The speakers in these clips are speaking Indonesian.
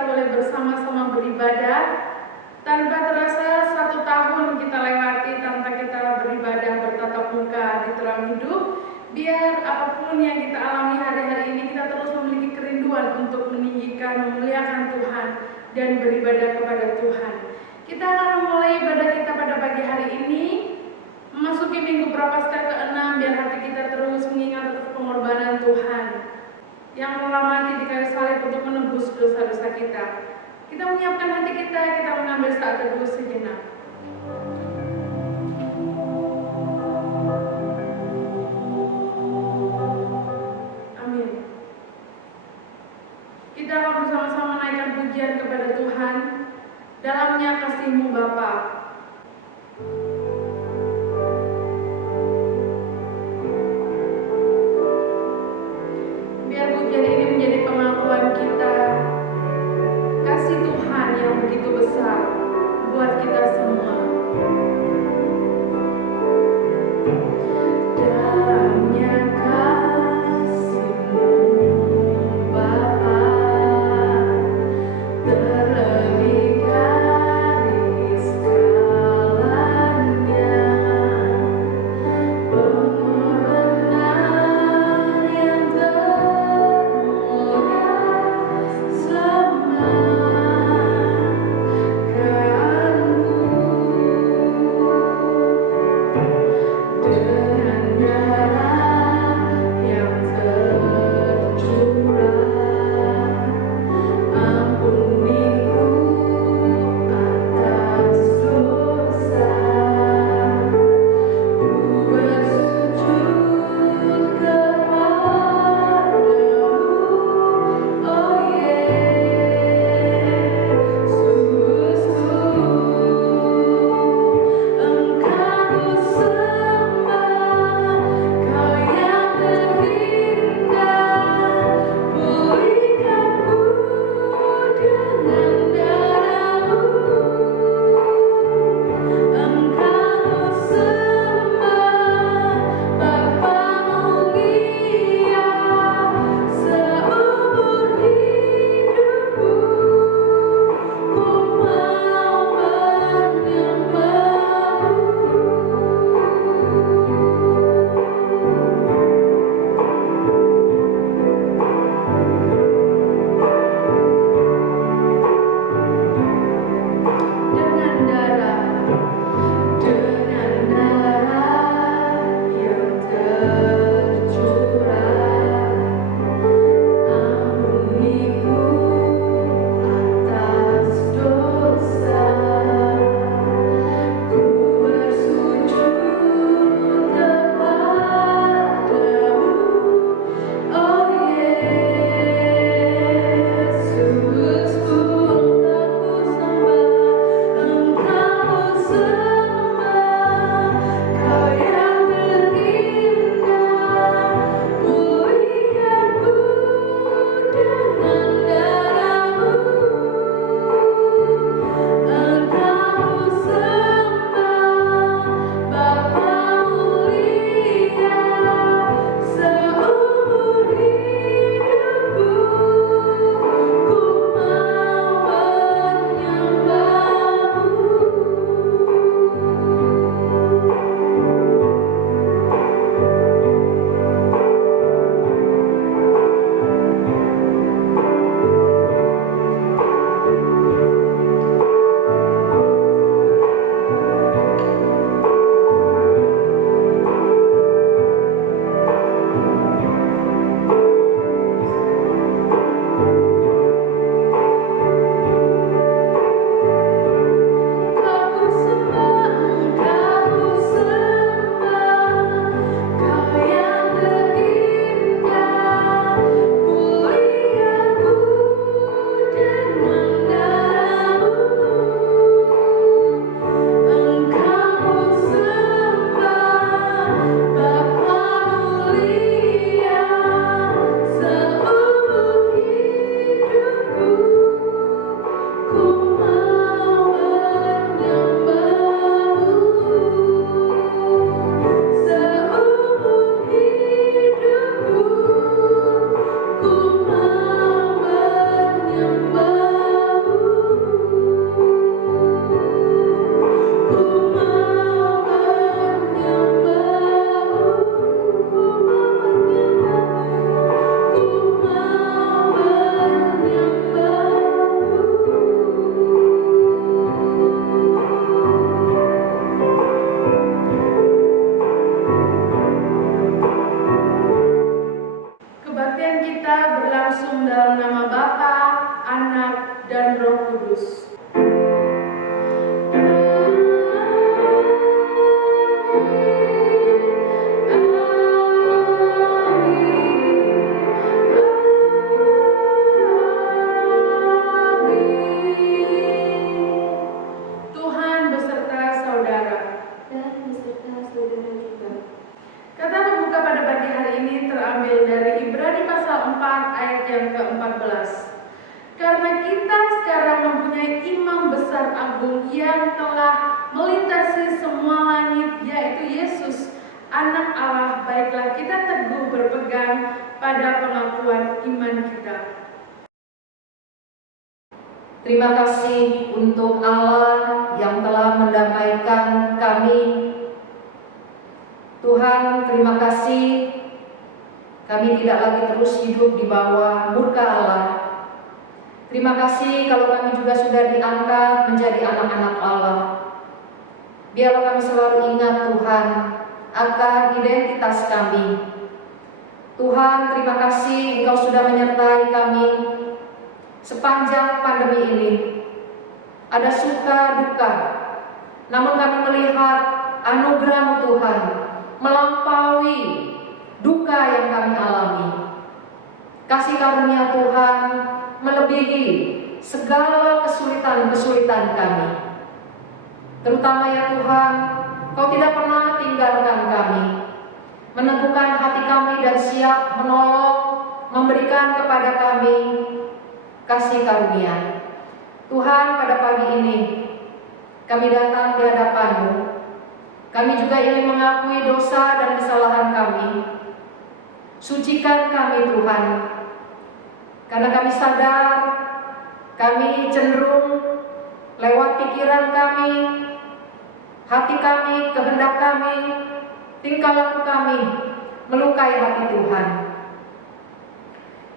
kita boleh bersama-sama beribadah. Tanpa terasa 1 tahun kita lewati tanpa kita beribadah bertatap muka di terang hidup. Biar apapun yang kita alami hari-hari ini, kita terus memiliki kerinduan untuk meninggikan, memuliakan Tuhan dan beribadah kepada Tuhan. Kita akan memulai ibadah kita pada pagi hari ini, memasuki Minggu Prapaskah ke-6, biar hati kita terus mengingat atas pengorbanan Tuhan yang rela mati di kayu salib untuk menebus dosa-dosa kita. Kita menyiapkan hati kita mengambil saat teduh sejenak. Amin. Kita akan bersama-sama menaikkan pujian kepada Tuhan. Dalamnya kasih-Mu Bapa. Biar pujian ini menjadi pengakuan kita kasih Tuhan yang begitu besar buat kita semua. hari ini terambil dari Ibrani pasal 4 ayat yang ke-14. Karena kita sekarang mempunyai imam besar agung yang telah melintasi semua langit, yaitu Yesus, Anak Allah, baiklah kita teguh berpegang pada pengakuan iman kita. Terima kasih untuk Allah yang telah mendamaikan kami. Tuhan, terima kasih kami tidak lagi terus hidup di bawah murka Allah. Terima kasih kalau kami juga sudah diangkat menjadi anak-anak Allah. Biarlah kami selalu ingat Tuhan akan identitas kami. Tuhan, terima kasih Engkau sudah menyertai kami sepanjang pandemi ini. Ada suka duka, namun kami melihat anugerah-Mu Tuhan melampaui duka yang kami alami. Kasih karunia Tuhan melebihi segala kesulitan-kesulitan kami. Terutama ya Tuhan, Kau tidak pernah tinggalkan kami, meneguhkan hati kami dan siap menolong, memberikan kepada kami kasih karunia. Tuhan, pada pagi ini kami datang di hadapan-Mu. Kami juga ingin mengakui dosa dan kesalahan kami. Sucikan kami Tuhan, karena kami sadar kami cenderung lewat pikiran kami, hati kami, kehendak kami, tingkah laku kami melukai hati Tuhan.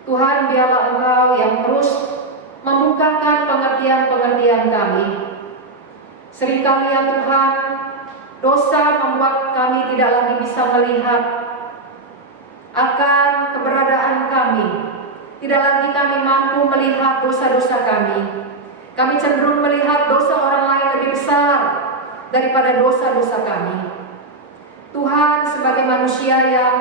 Tuhan, biarlah Engkau yang terus membukakan pengertian-pengertian kami. Seringkali ya Tuhan, dosa membuat kami tidak lagi bisa melihat akan keberadaan kami. Tidak lagi kami mampu melihat dosa-dosa kami. Kami cenderung melihat dosa orang lain lebih besar daripada dosa-dosa kami. Tuhan, sebagai manusia yang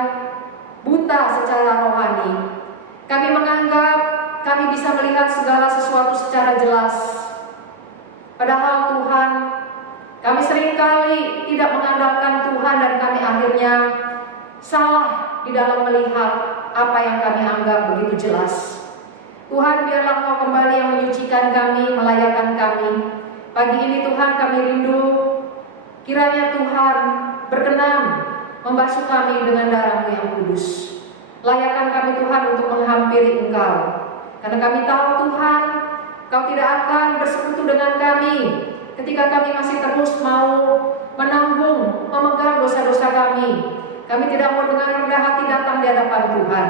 buta secara rohani, kami menganggap kami bisa melihat segala sesuatu secara jelas. Padahal Tuhan, kami seringkali tidak mengandalkan Tuhan dan kami akhirnya salah di dalam melihat apa yang kami anggap begitu jelas. Tuhan, biarlah Engkau kembali yang menyucikan kami, melayakkan kami. Pagi ini Tuhan, kami rindu kiranya Tuhan berkenan membasuh kami dengan darah-Mu yang kudus. Layakkan kami Tuhan untuk menghampiri Engkau, karena kami tahu Tuhan, Kau tidak akan bersekutu dengan kami ketika kami masih terus mau menanggung, memegang dosa-dosa kami. Kami tidak mau dengan rendah hati datang di hadapan Tuhan.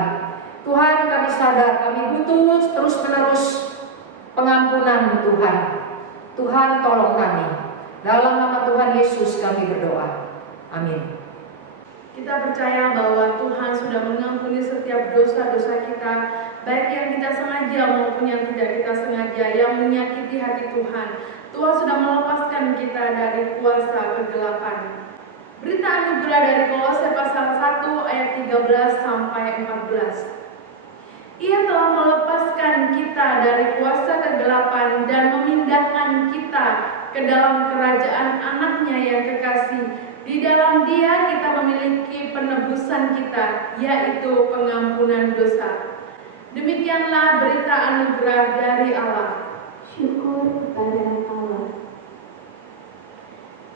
Tuhan, kami sadar kami butuh terus-menerus pengampunan-Mu Tuhan. Tuhan, tolong kami. Dalam nama Tuhan Yesus kami berdoa. Amin. Kita percaya bahwa Tuhan sudah mengampuni setiap dosa-dosa kita, baik yang kita sengaja maupun yang tidak kita sengaja, yang menyakiti hati Tuhan. Tuhan sudah melepaskan kita dari kuasa kegelapan. Berita anugerah dari Kolose pasal 1 ayat 13 sampai 14. Ia telah melepaskan kita dari kuasa kegelapan dan memindahkan kita ke dalam kerajaan Anaknya yang kekasih. Di dalam Dia kita memiliki penebusan kita, yaitu pengampunan dosa. Demikianlah berita anugerah dari Allah. Syukur kepada Allah.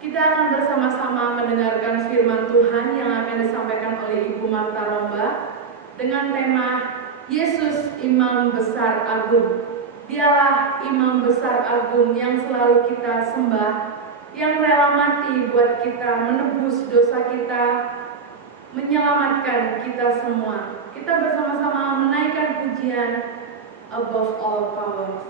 Kita akan bersama-sama mendengarkan firman Tuhan yang akan disampaikan oleh Ibu Marta Lomba dengan tema Yesus Imam Besar Agung. Dialah Imam Besar Agung yang selalu kita sembah, yang rela mati buat kita, menebus dosa kita, menyelamatkan kita semua. Kita bersama-sama menaikkan pujian Above All Powers.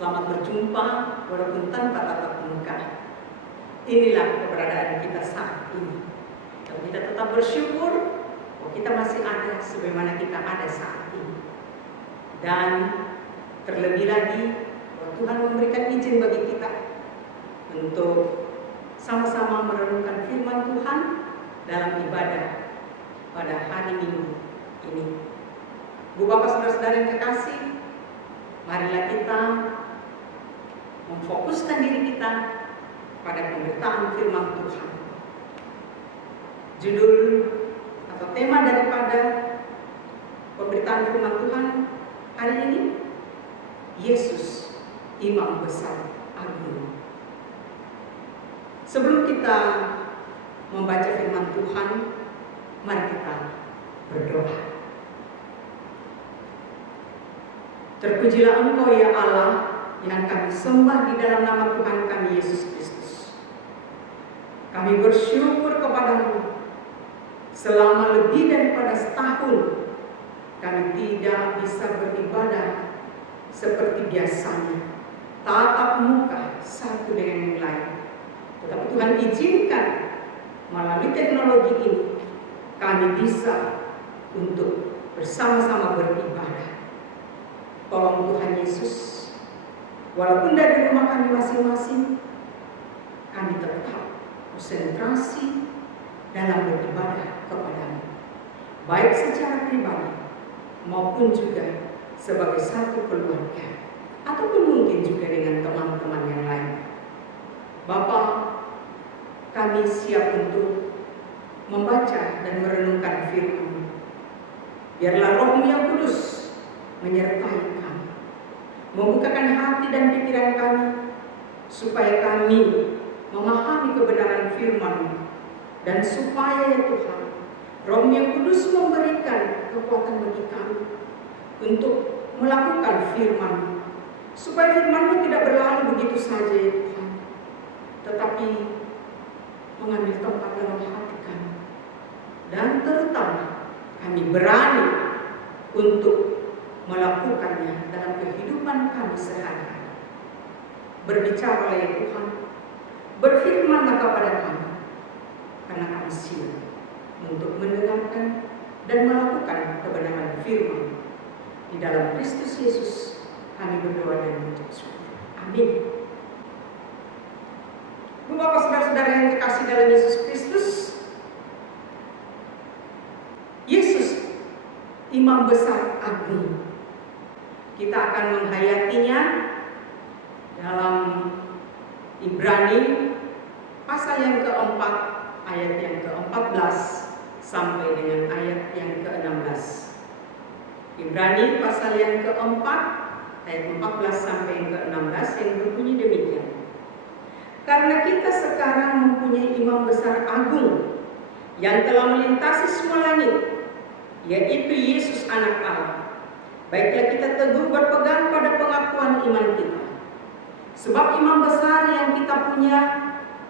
Selamat berjumpa walaupun tanpa tatap muka. Inilah keberadaan kita saat ini. Kalau kita tetap bersyukur, kita masih ada sebagaimana kita ada saat ini. Dan terlebih lagi, Tuhan memberikan izin bagi kita untuk sama-sama merenungkan firman Tuhan dalam ibadah pada hari Minggu ini. Bu Bapak Saudara-saudara yang kekasih, marilah kita memfokuskan diri kita pada pemberitaan firman Tuhan. Judul atau tema daripada pemberitaan firman Tuhan hari ini, Yesus, Imam Besar Agung. Sebelum kita membaca firman Tuhan, mari kita berdoa. Terpujilah Engkau ya Allah yang kami sembah di dalam nama Tuhan kami Yesus Kristus. Kami bersyukur kepadamu selama lebih daripada setahun kami tidak bisa beribadah seperti biasanya, tatap muka satu dengan yang lain. Tetapi Tuhan izinkan melalui teknologi ini kami bisa untuk bersama-sama beribadah. Tolong Tuhan Yesus, walaupun dari rumah kami masing-masing, kami tetap konsentrasi dalam beribadah kepadamu, baik secara pribadi maupun juga sebagai satu keluarga, ataupun mungkin juga dengan teman-teman yang lain. Bapa, kami siap untuk membaca dan merenungkan firman-Mu. Biarlah Roh-Mu yang kudus menyertai kami, membukakan hati dan pikiran kami, supaya kami memahami kebenaran firman-Mu, dan supaya ya Tuhan, Roh-Mu yang kudus memberikan kekuatan bagi kami untuk melakukan firman-Mu, supaya firman-Mu tidak berlalu begitu saja ya Tuhan, tetapi mengambil tempat dalam hati kami, dan terutama kami berani untuk melakukannya dalam kehidupan kami sehari-hari. Berbicaralah ya Tuhan, berfirmanlah kepada kami, karena kami siap untuk mendengarkan dan melakukan kebenaran firman. Di dalam Kristus Yesus kami berdoa dan mengucap syukur. Amin. Bapak saudara-saudara yang dikasih dalam Yesus Kristus, Yesus Imam Besar Agung. Kita akan menghayatinya dalam Ibrani pasal yang keempat, ayat yang ke-14 sampai dengan ayat yang ke-16. Ibrani pasal yang keempat, ayat 14 sampai yang ke-16 yang berbunyi demikian. Karena kita sekarang mempunyai imam besar agung yang telah melintasi semua langit, yaitu Yesus anak Allah. Baiklah kita teguh berpegang pada pengakuan iman kita. Sebab imam besar yang kita punya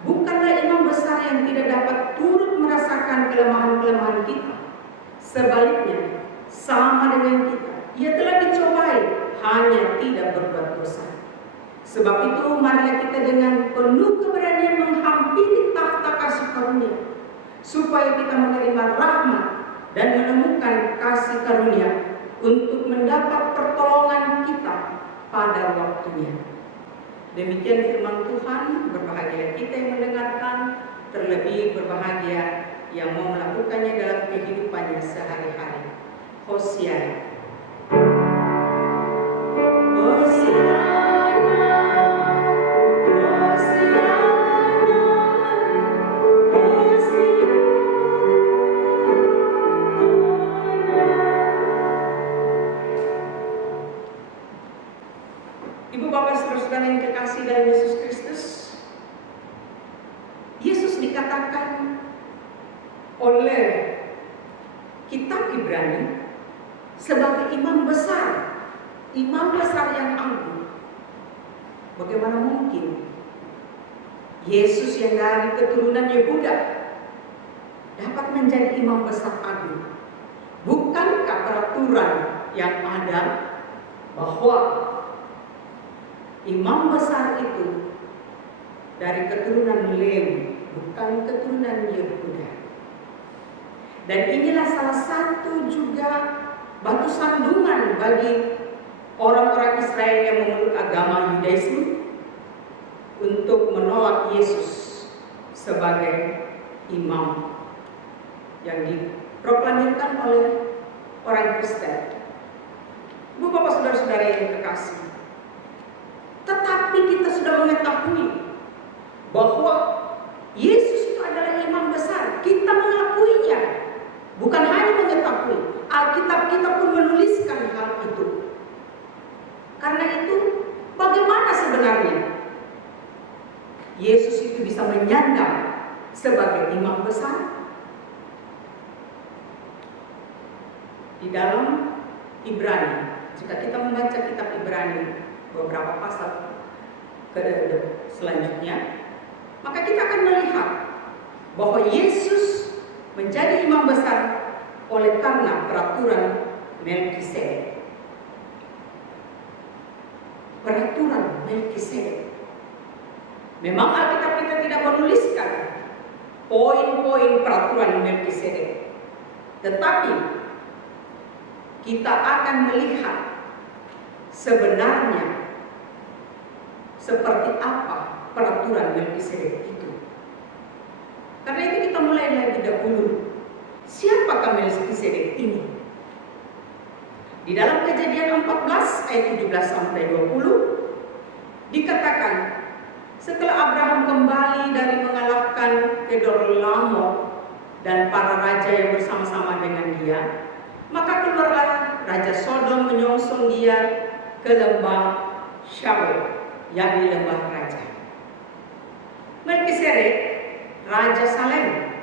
bukanlah imam besar yang tidak dapat turut merasakan kelemahan-kelemahan kita. Sebaliknya, sama dengan kita, ia telah dicobai, hanya tidak berbuat dosa. Sebab itu, marilah kita dengan penuh keberanian menghampiri takhta kasih karunia, supaya kita menerima rahmat dan menemukan kasih karunia untuk mendapat pertolongan kita pada waktunya. Demikian firman Tuhan. Berbahagia kita yang mendengarkan, terlebih berbahagia yang mau melakukannya dalam kehidupannya sehari-hari. Hosiana. Ibu bapak saudara-saudara yang terkasih dalam Yesus Kristus, Yesus dikatakan oleh kitab Ibrani sebagai imam besar yang agung. Bagaimana mungkin Yesus yang dari keturunan Yehuda dapat menjadi imam besar agung? Bukankah peraturan yang ada bahwa imam besar itu dari keturunan Lewi, bukan keturunan Yehuda. Dan inilah salah satu juga batu sandungan bagi orang-orang Israel yang memeluk agama Yudaisme untuk menolak Yesus sebagai imam yang diproklamirkan oleh orang Kristen. Ibu bapak saudara-saudara yang kekasih, tetapi kita sudah mengetahui bahwa Yesus itu adalah imam besar. Kita mengakuinya, bukan hanya mengetahui. Alkitab kita pun menuliskan hal itu. Karena itu, bagaimana sebenarnya Yesus itu bisa menyandang sebagai imam besar? Di dalam Ibrani, jika kita membaca kitab Ibrani beberapa pasal selanjutnya, maka kita akan melihat bahwa Yesus menjadi imam besar oleh karena peraturan Melkisedek. Peraturan Melkisedek. Memang Alkitab kita tidak menuliskan poin-poin peraturan Melkisedek, tetapi kita akan melihat sebenarnya seperti apa peraturan Melkisedek itu. Karena itu kita mulai lagi dahulu. Siapakah Melkisedek ini? Di dalam Kejadian 14 ayat 17 sampai 20 dikatakan, setelah Abraham kembali dari mengalahkan Kedorlaomer dan para raja yang bersama-sama dengan dia, maka keluarlah Raja Sodom menyongsong dia ke lembah Syawer, yakni lembah raja. Melkisedek, Raja Salem,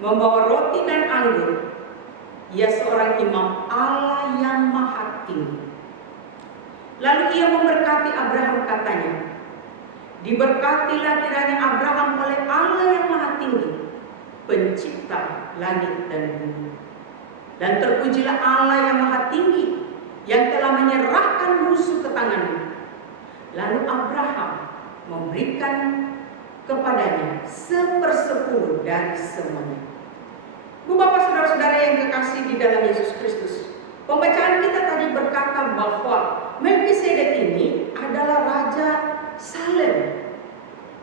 membawa roti dan anggur. Ia seorang imam Allah yang Maha Tinggi. Lalu ia memberkati Abraham, katanya, diberkatilah kiranya Abraham oleh Allah yang Maha Tinggi, pencipta langit dan bumi. Dan terpujilah Allah yang Maha Tinggi, yang telah menyerahkan musuh ke tanganmu. Lalu Abraham memberikan kepadanya 1/10 dari semuanya. Bu bapak saudara-saudara yang kekasih di dalam Yesus Kristus, pembacaan kita tadi berkata bahwa Melkisedek ini adalah Raja Salem.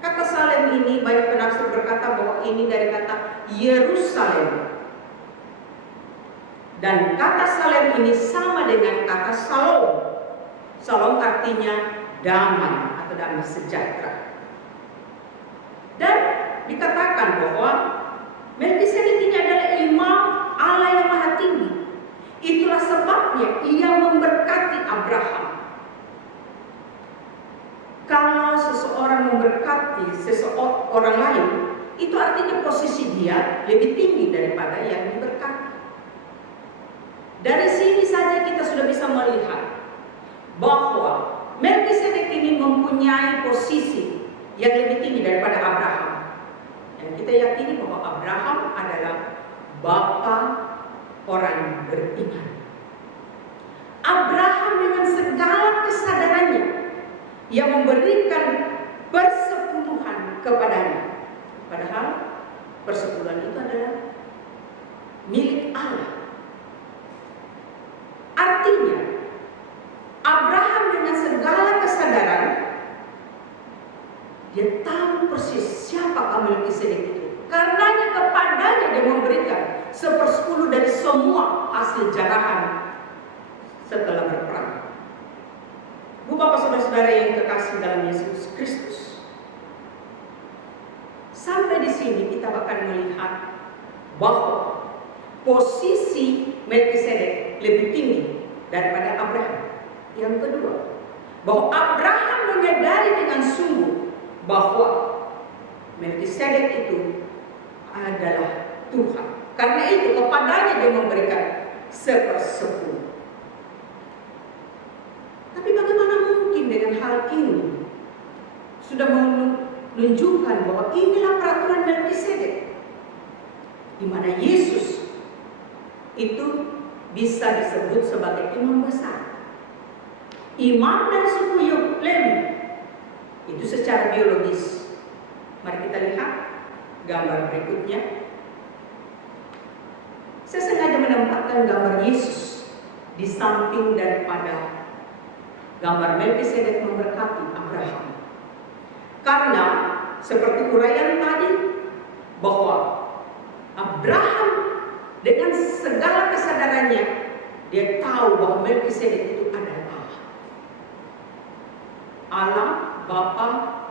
Kata Salem ini banyak penafsir berkata bahwa ini dari kata Yerusalem. Dan kata Salem ini sama dengan kata Salom. Salom artinya damai atau damai sejahtera. Dan dikatakan bahwa Melkisedek ini adalah imam Allah yang Maha Tinggi. Itulah sebabnya ia memberkati Abraham. Kalau seseorang memberkati seseorang lain, itu artinya posisi dia lebih tinggi daripada yang diberkati. Dari sini saja kita sudah bisa melihat bahwa Melkisedek ini mempunyai posisi yang lebih tinggi daripada Abraham. Dan kita yakini bahwa Abraham adalah bapa orang beriman. Abraham dengan segala kesadarannya, ia memberikan persepuluhan kepadanya. Padahal persepuluhan itu adalah milik Allah. Artinya, Abraham dengan segala kesadaran, dia tahu persis siapa Melkisedek itu. Karenanya kepadanya dia memberikan 1/10 dari semua hasil jarahan setelah berperang. Bu bapak saudara-saudara yang kekasih dalam Yesus Kristus, sampai di sini kita akan melihat bahwa posisi Melkisedek lebih tinggi daripada Abraham. Yang kedua, bahwa Abraham menyadari dengan sungguh bahwa Melkisedek itu adalah Tuhan. Karena itu kepadanya dia memberikan 1/10. Tapi bagaimana mungkin dengan hal ini sudah menunjukkan bahwa inilah peraturan Melkisedek, di mana Yesus itu bisa disebut sebagai imam besar, imam dari suku Lewi, secara biologis. Mari kita lihat gambar berikutnya. Saya sengaja menempatkan gambar Yesus di samping daripada gambar Melkisedek memberkati Abraham. Karena seperti uraian tadi bahwa Abraham dengan segala kesadarannya dia tahu bahwa Melkisedek itu adalah Allah. Allah Bapa,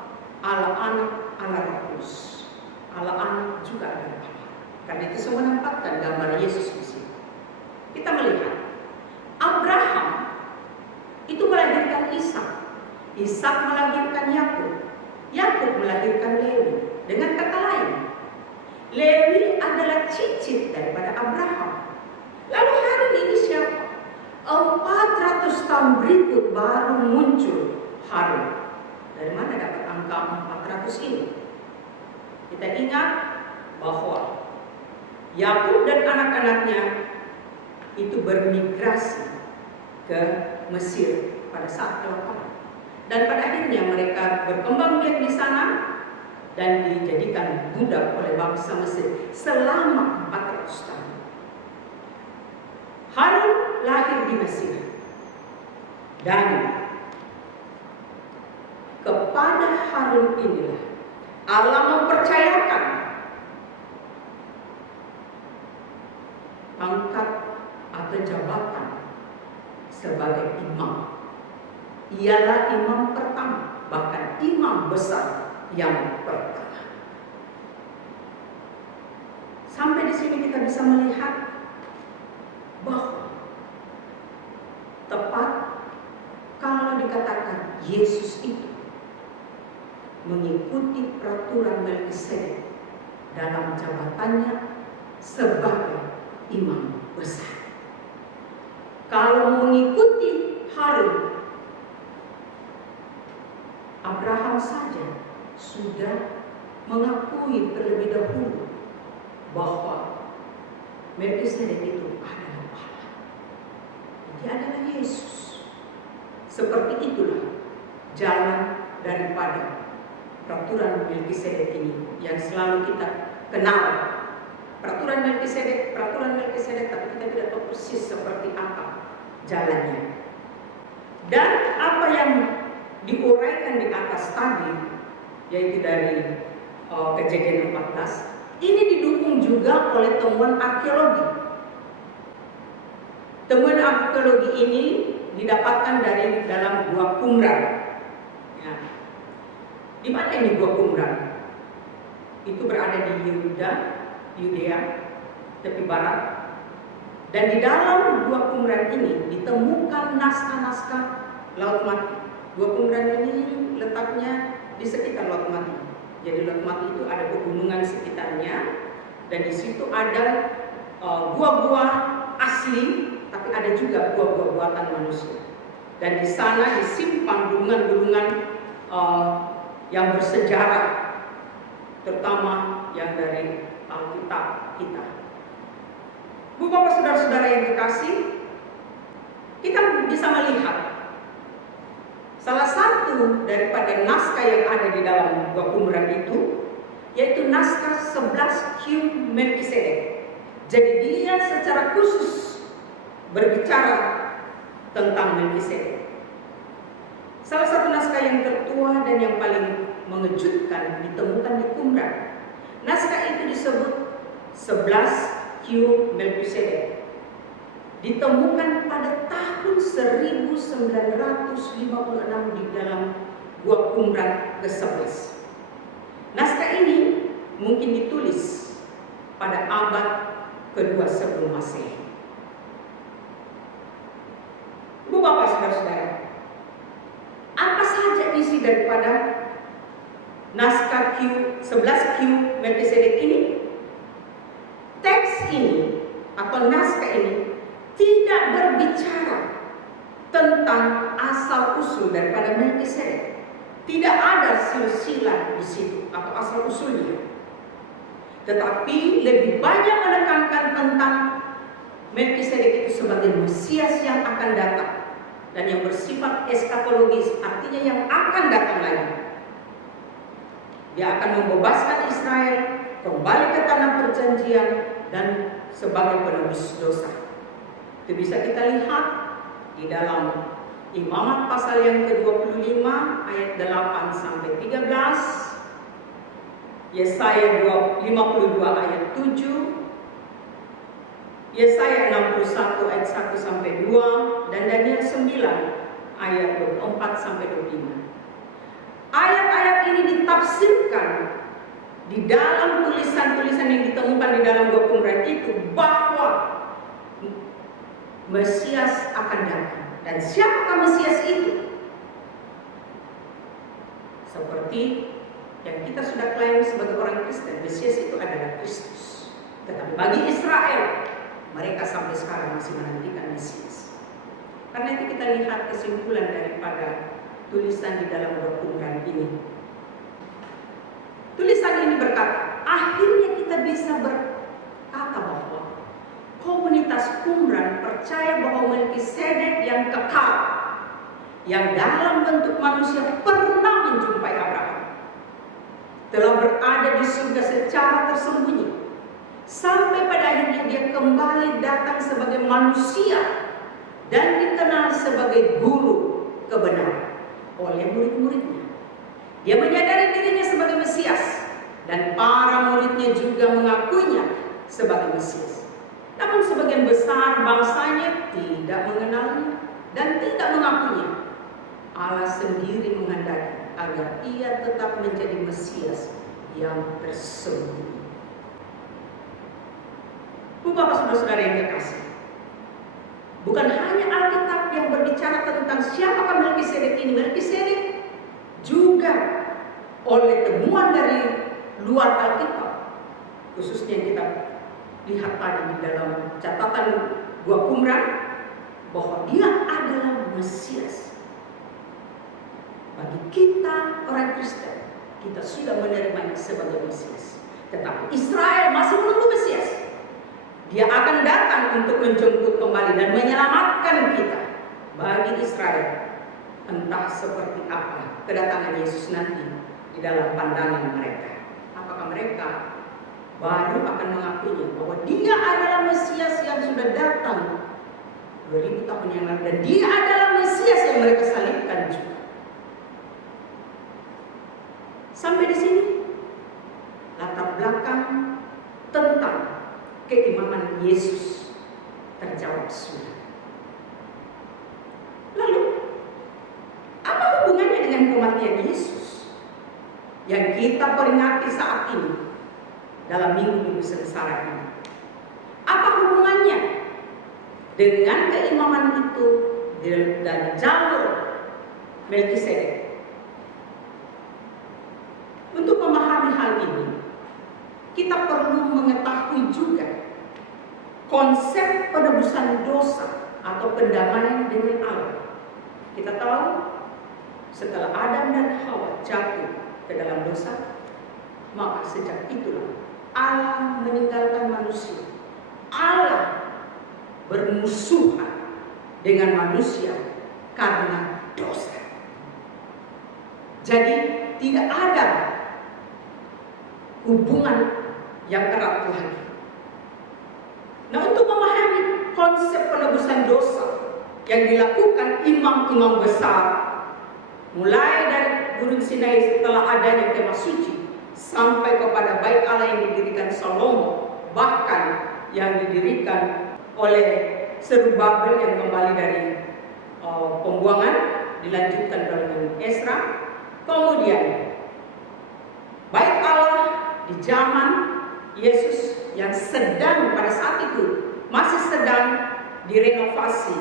Allah Anak, Allah Roh Kudus. Allah Anak juga adalah Allah. Karena itu saya menempatkan gambar Yesus di sini. Kita melihat Abraham itu melahirkan Ishak, Ishak melahirkan Yakub, Yakub melahirkan Lewi. Dengan kata lain, Lewi adalah cicit daripada Abraham. Lalu Harun ini siapa? 400 tahun berikut baru muncul Harun. Dari mana dapat angka 400 ini? Kita ingat bahwa Yakub dan anak-anaknya itu bermigrasi ke Mesir pada saat kelaparan. Dan pada akhirnya mereka berkembang biak di sana dan dijadikan budak oleh bangsa Mesir selama 400 tahun. Harun lahir di Mesir dan kepada Harun inilah Allah mempercayakan pangkat atau jabatan sebagai imam. Ialah imam pertama, bahkan imam besar yang pertama. Sampai di sini kita bisa melihat bahwa tepat kalau dikatakan Yesus itu mengikuti peraturan Melkisedek dalam jabatannya sebagai imam besar. Kalau mengikuti Harun, Abraham saja sudah mengakui terlebih dahulu bahwa Melkisedek itu adalah Allah. Dia adalah Yesus. Seperti itulah jalan daripada peraturan Melkisedek ini yang selalu kita kenal. Peraturan Melkisedek, tapi kita tidak tahu persis seperti apa jalannya. Dan apa yang diuraikan di atas tadi, yaitu dari Kejadian 14, ini didukung juga oleh temuan arkeologi. Temuan arkeologi ini didapatkan dari dalam Gua Qumran. Ya. Di mana ini Gua Qumran? Itu berada di Yudea, tepi barat. Dan di dalam Gua Qumran ini ditemukan naskah-naskah Laut Mati. Gua Qumran ini letaknya di sekitar Laut Mati. Jadi Laut Mati itu ada pegunungan sekitarnya, dan di situ ada gua-gua asli, tapi ada juga gua-gua buatan manusia. Dan di sana disimpan gulungan-gulungan yang bersejarah, terutama yang dari Alkitab kita. Bu Bapak saudara-saudara yang kekasih, kita bisa melihat salah satu daripada naskah yang ada di dalam Gua Qumran itu, yaitu naskah 11 Q Melkisedek. Jadi dia secara khusus berbicara tentang Melkisedek. Salah satu naskah yang tertua dan yang paling mengejutkan ditemukan di Qumran. Naskah itu disebut 11 Q Melkisedek. Ditemukan pada tahun 1956 di dalam Gua Qumran ke-11. Naskah ini mungkin ditulis pada abad kedua sebelum Masehi. Bu Bapak saudara-saudara, apa saja isi daripada naskah 11 Q Melkisedek ini? Teks ini atau naskah ini tidak berbicara tentang asal-usul daripada Melkisedek. Tidak ada silsilah di situ atau asal-usulnya. Tetapi lebih banyak menekankan tentang Melkisedek itu sebagai Mesias yang akan datang dan yang bersifat eskatologis, artinya yang akan datang lagi. Dia akan membebaskan Israel kembali ke tanah perjanjian dan sebagai penebus dosa. Itu bisa kita lihat di dalam Imamat pasal yang ke-25 ayat 8 sampai 13, Yesaya 52 ayat 7, Yesaya 61 ayat 1 sampai 2, dan Daniel 9 ayat 24 sampai 25. Ayat-ayat ini ditafsirkan di dalam tulisan-tulisan yang ditemukan di dalam Gua Qumran itu bahwa Mesias akan datang. Dan siapakah Mesias itu? Seperti yang kita sudah klaim sebagai orang Kristen, Mesias itu adalah Kristus. Tetapi bagi Israel, mereka sampai sekarang masih menantikan Mesias. Karena itu kita lihat kesimpulan daripada tulisan di dalam Gua Qumran ini. Tulisan ini berkata, akhirnya kita bisa berkata bahwa komunitas Qumran percaya bahwa Melkisedek yang kekal, yang dalam bentuk manusia pernah menjumpai Abraham, telah berada di surga secara tersembunyi, sampai pada akhirnya dia kembali datang sebagai manusia dan dikenal sebagai guru kebenaran oleh murid-muridnya. Dia menyadari dirinya sebagai Mesias, dan para muridnya juga mengakuinya sebagai Mesias. Namun sebagian besar bangsanya tidak mengenalnya dan tidak mengakuinya. Allah sendiri menghendaki agar ia tetap menjadi Mesias yang tersembunyi. Bapak saudara-saudara yang kekasih, bukan hanya Alkitab yang berbicara tentang siapakah Melkisedek ini. Melkisedek juga oleh temuan dari luar Alkitab, khususnya yang kita lihat tadi di dalam catatan Gua Qumran, bahwa dia adalah Mesias. Bagi kita orang Kristen, kita sudah menerimanya sebagai Mesias. Tetapi Israel masih menunggu Mesias. Dia akan datang untuk menjemput kembali dan menyelamatkan kita. Bagi Israel, entah seperti apa kedatangan Yesus nanti di dalam pandangan mereka. Apakah mereka baru akan mengakuinya bahwa dia adalah Mesias yang sudah datang 2000 tahun yang lalu, dan dia adalah Mesias yang mereka salibkan juga. Sampai di sini latar belakang tentang keimanan Yesus terjawab sudah. Lalu apa hubungannya dengan kematian Yesus yang kita peringati saat ini dalam minggu-minggu sengsara ini? Apa hubungannya dengan keimaman itu dari jalur Melkisedek? Untuk memahami hal ini, kita perlu mengetahui juga konsep penebusan dosa atau pendamaian dengan Allah. Kita tahu setelah Adam dan Hawa jatuh ke dalam dosa, maka sejak itulah Allah meninggalkan manusia. Allah bermusuhan dengan manusia karena dosa. Jadi tidak ada hubungan yang erat lagi. Nah, untuk memahami konsep penebusan dosa yang dilakukan imam-imam besar, mulai dari Gunung Sinai setelah adanya kemah suci, sampai kepada bait Allah yang didirikan Salomo, bahkan yang didirikan oleh Zerubabel yang kembali dari pembuangan, dilanjutkan dengan Ezra. Kemudian bait Allah di zaman Yesus yang sedang pada saat itu masih sedang direnovasi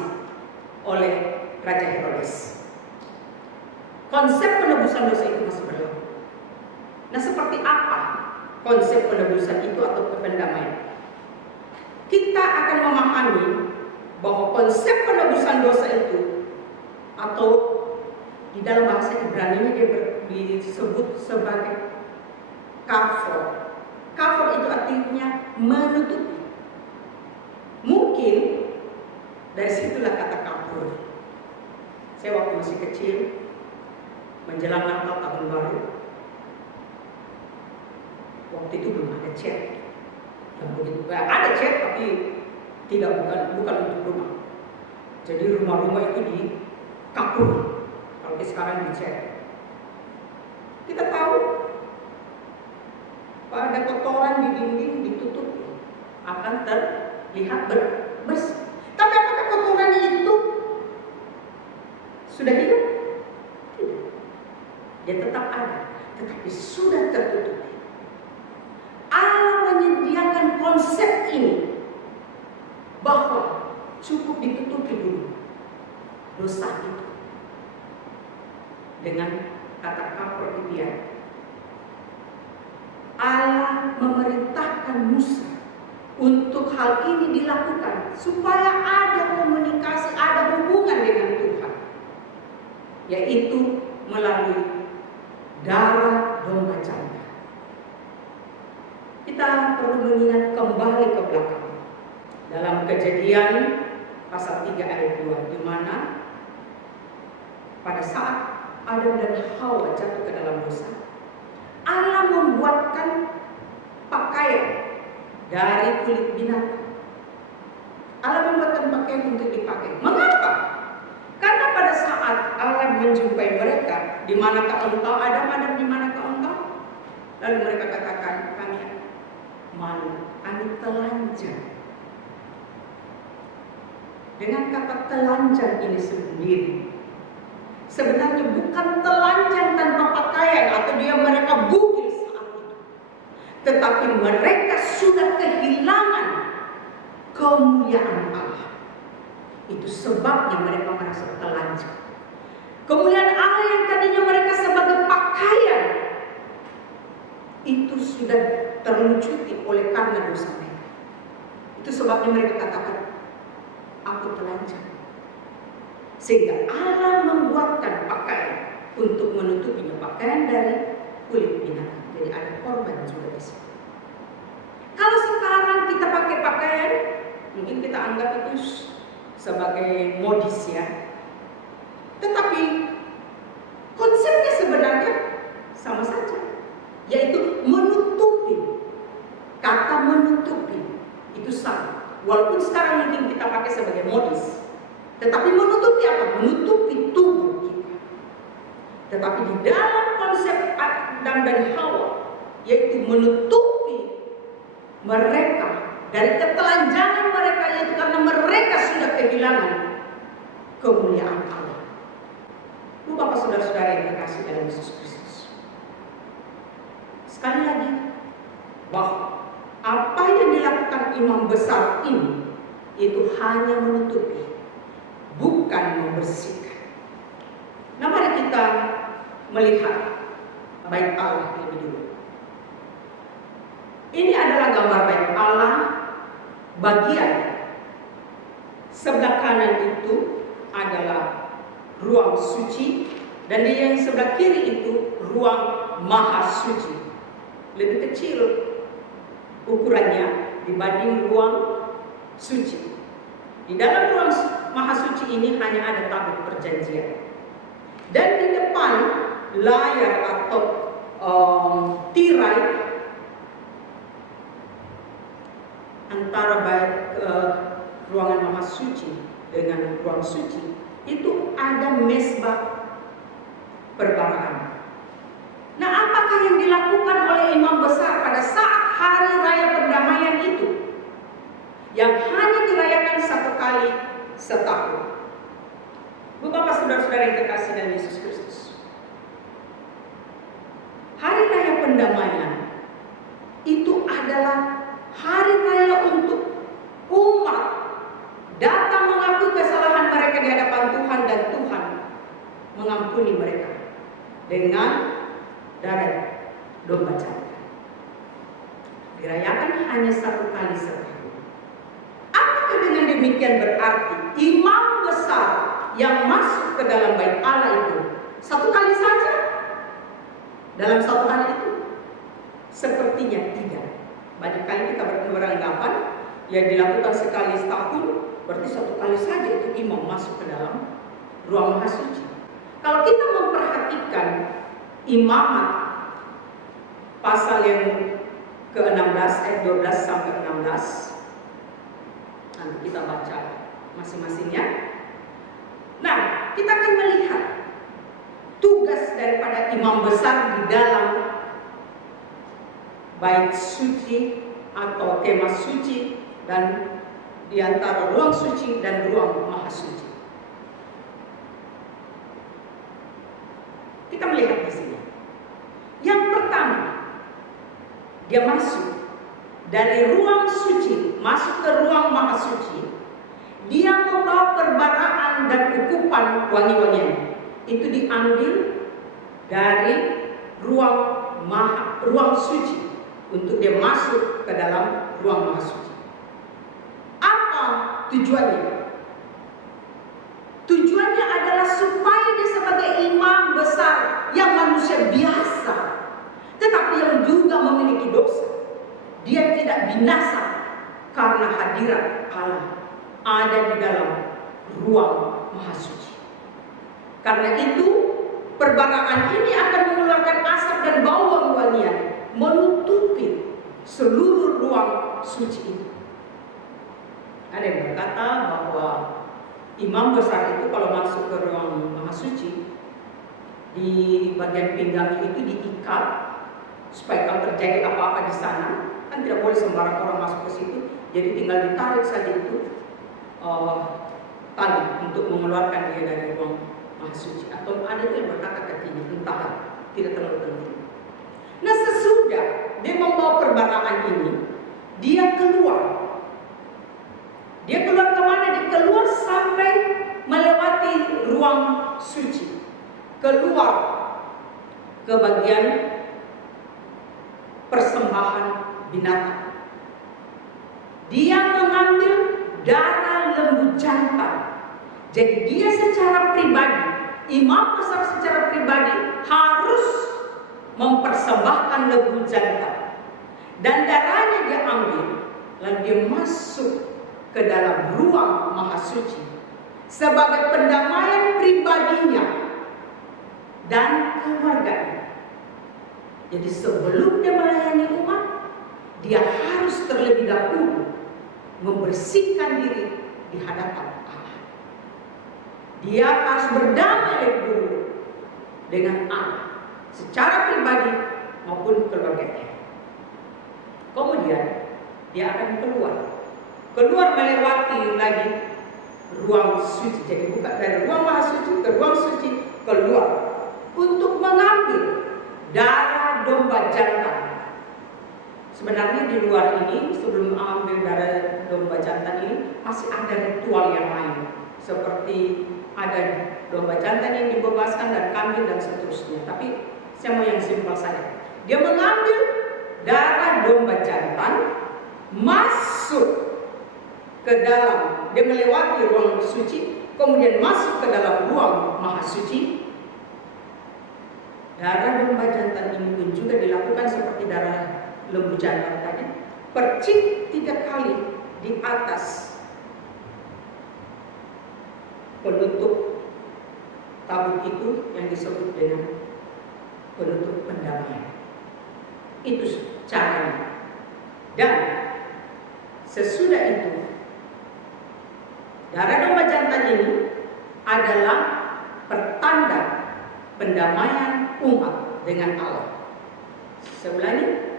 oleh Raja Herodes. Konsep penebusan dosa itu masih berlaku. Nah, seperti apa konsep penebusan itu atau pendamaian? Kita akan memahami bahwa konsep penebusan dosa itu, atau di dalam bahasa Ibrani dia disebut sebagai kafar. Kafar itu artinya menutupi. Mungkin dari situlah kata kafur. Saya waktu masih kecil, menjelang Natal tahun baru, Waktu itu belum ada chat. Yang begitu, ada chat tapi bukan untuk rumah. Jadi rumah-rumah itu di kapur. Kalau sekarang di chat. Kita tahu pada kotoran di dinding ditutup akan terlihat bersih. Tapi apakah kotoran itu sudah hidup? Tidak. Dia tetap ada, tetapi sudah tertutup. Allah menyediakan konsep ini bahwa cukup ditutupi dulu dosa itu dengan kata kaprotipian. Allah memerintahkan Musa untuk hal ini dilakukan supaya ada komunikasi, ada hubungan dengan Tuhan, yaitu melalui darah domba jantan. Kita perlu mengingat kembali ke belakang dalam Kejadian pasal 3 ayat 2, di mana pada saat Adam dan Hawa jatuh ke dalam dosa, Allah membuatkan pakaian dari kulit binatang. Allah membuatkan pakaian untuk dipakai. Mengapa? Karena pada saat Allah menjumpai mereka, di manakah engkau Adam, di manakah engkau? Lalu mereka katakan, kami malu, kami telanjang. Dengan kata telanjang ini sendiri, sebenarnya bukan telanjang tanpa pakaian atau mereka bugil saat itu, tetapi mereka sudah kehilangan kemuliaan Allah. Itu sebabnya mereka merasa telanjang. Kemuliaan Allah yang tadinya mereka sebagai pakaian itu sudah terlucuti oleh karena dosa mereka. Itu sebabnya mereka katakan, aku telanjang. Sehingga Allah membuatkan pakaian untuk menutupinya, pakaian dari kulit binatang. Jadi ada korban juga di situ. Kalau sekarang kita pakai pakaian, mungkin kita anggap itu sebagai modis ya. Tetapi konsepnya sebenarnya sama saja, yaitu menutupi. Kata menutupi itu sama. Walaupun sekarang mungkin kita pakai sebagai modis, tetapi menutupi apa? Menutupi tubuh kita. Tetapi di dalam konsep Adam dan Hawa, yaitu menutupi mereka dari ketelanjangan mereka, yaitu karena mereka sudah kehilangan kemuliaan Allah. Bapak saudara-saudara yang terkasih dalam Yesus Kristus, sekali lagi bahwa apa yang dilakukan imam besar ini itu hanya menutupi, bukan membersihkan. Nah, mari kita melihat bait Allah lebih dulu. Ini adalah gambar bait Allah. Bagian sebelah kanan itu adalah ruang suci, dan di yang sebelah kiri itu ruang maha suci. Lebih kecil ukurannya dibanding ruang suci. Di dalam ruang maha suci ini hanya ada tabut perjanjian, dan di depan layar atau tirai antara ruangan maha suci dengan ruang suci itu ada mesbah perbaraan. Nah, apakah yang dilakukan oleh imam besar pada saat hari raya pendamaian itu, yang hanya dirayakan satu kali setahun? Bapak saudara-saudara yang terkasih dalam Yesus Kristus, hari raya pendamaian itu adalah hari raya untuk umat datang mengakui kesalahan mereka di hadapan Tuhan, dan Tuhan mengampuni mereka dengan darah domba jantan. Dirayakan hanya satu kali setahun. Apakah dengan demikian berarti imam besar yang masuk ke dalam bait Allah itu satu kali saja dalam satu hari itu? Sepertinya tidak. Banyak kali kita bertemu orang delapan yang dilakukan sekali setahun, berarti satu kali saja itu imam masuk ke dalam ruang maha suci. Kalau kita memperhatikan imamat pasal yang ke-16 ayat 12 sampai 16. Nanti kita baca masing-masingnya. Nah, kita akan melihat tugas daripada imam besar di dalam bait suci atau kemah suci dan di antara ruang suci dan ruang maha suci. Kita melihat di sini. Yang pertama, dia masuk dari ruang suci, masuk ke ruang maha suci. Dia membawa perbaraan dan ukupan wangi-wangian. Itu diambil dari ruang suci untuk dia masuk ke dalam ruang maha suci. Apa tujuannya? Tujuannya adalah supaya dia sebagai imam besar yang manusia biasa, tetapi yang juga memiliki dosa, dia tidak binasa karena hadirat Allah ada di dalam ruang maha suci. Karena itu perbaraan ini akan mengeluarkan asap dan bau wangi-wangian, menutupi seluruh ruang suci itu. Ada yang berkata bahwa imam besar itu kalau masuk ke ruang maha suci, di bagian pinggang itu diikat supaya kalau terjadi apa-apa di sana, kan tidak boleh sembarang orang masuk ke situ, jadi tinggal ditarik saja itu tali untuk mengeluarkan dia dari ruang maha suci. Atau ada yang berkata kakinya, entah, tidak terlalu penting. Nah, sesudah dia membawa perbaraan ini, dia keluar. Dia keluar kemana? Dia keluar sampai melewati ruang suci, keluar ke bagian persembahan binatang. Dia mengambil darah lembu jantan. Jadi dia secara pribadi, imam besar secara pribadi harus mempersembahkan lembu jantan. Dan darahnya dia ambil, lalu dia masuk ke dalam ruang maha suci sebagai pendamaian pribadinya dan keluarganya. Jadi sebelum dia melayani umat, dia harus terlebih dahulu membersihkan diri di hadapan Allah. Dia harus berdamai dulu dengan Allah secara pribadi maupun keluarganya. Kemudian dia akan keluar melewati lagi ruang suci. Jadi buka dari ruang maha suci ke ruang suci, keluar untuk mengambil darah domba jantan. Sebenarnya di luar ini, sebelum mengambil darah domba jantan ini, masih ada ritual yang lain, seperti ada domba jantan yang dibebaskan dan kambing dan seterusnya. Tapi saya mau yang simpel saja. Dia mengambil darah domba jantan, masuk ke dalam, dia melewati ruang suci, kemudian masuk ke dalam ruang maha suci. Darah domba jantan ini pun juga dilakukan seperti darah lembu jantan tadi, percik 3 kali di atas penutup tabut itu yang disebut dengan penutup pendamaian. Itu caranya. Dan sesudah itu, darah domba jantan ini adalah pertanda pendamaian umat dengan Allah. Sebelahnya,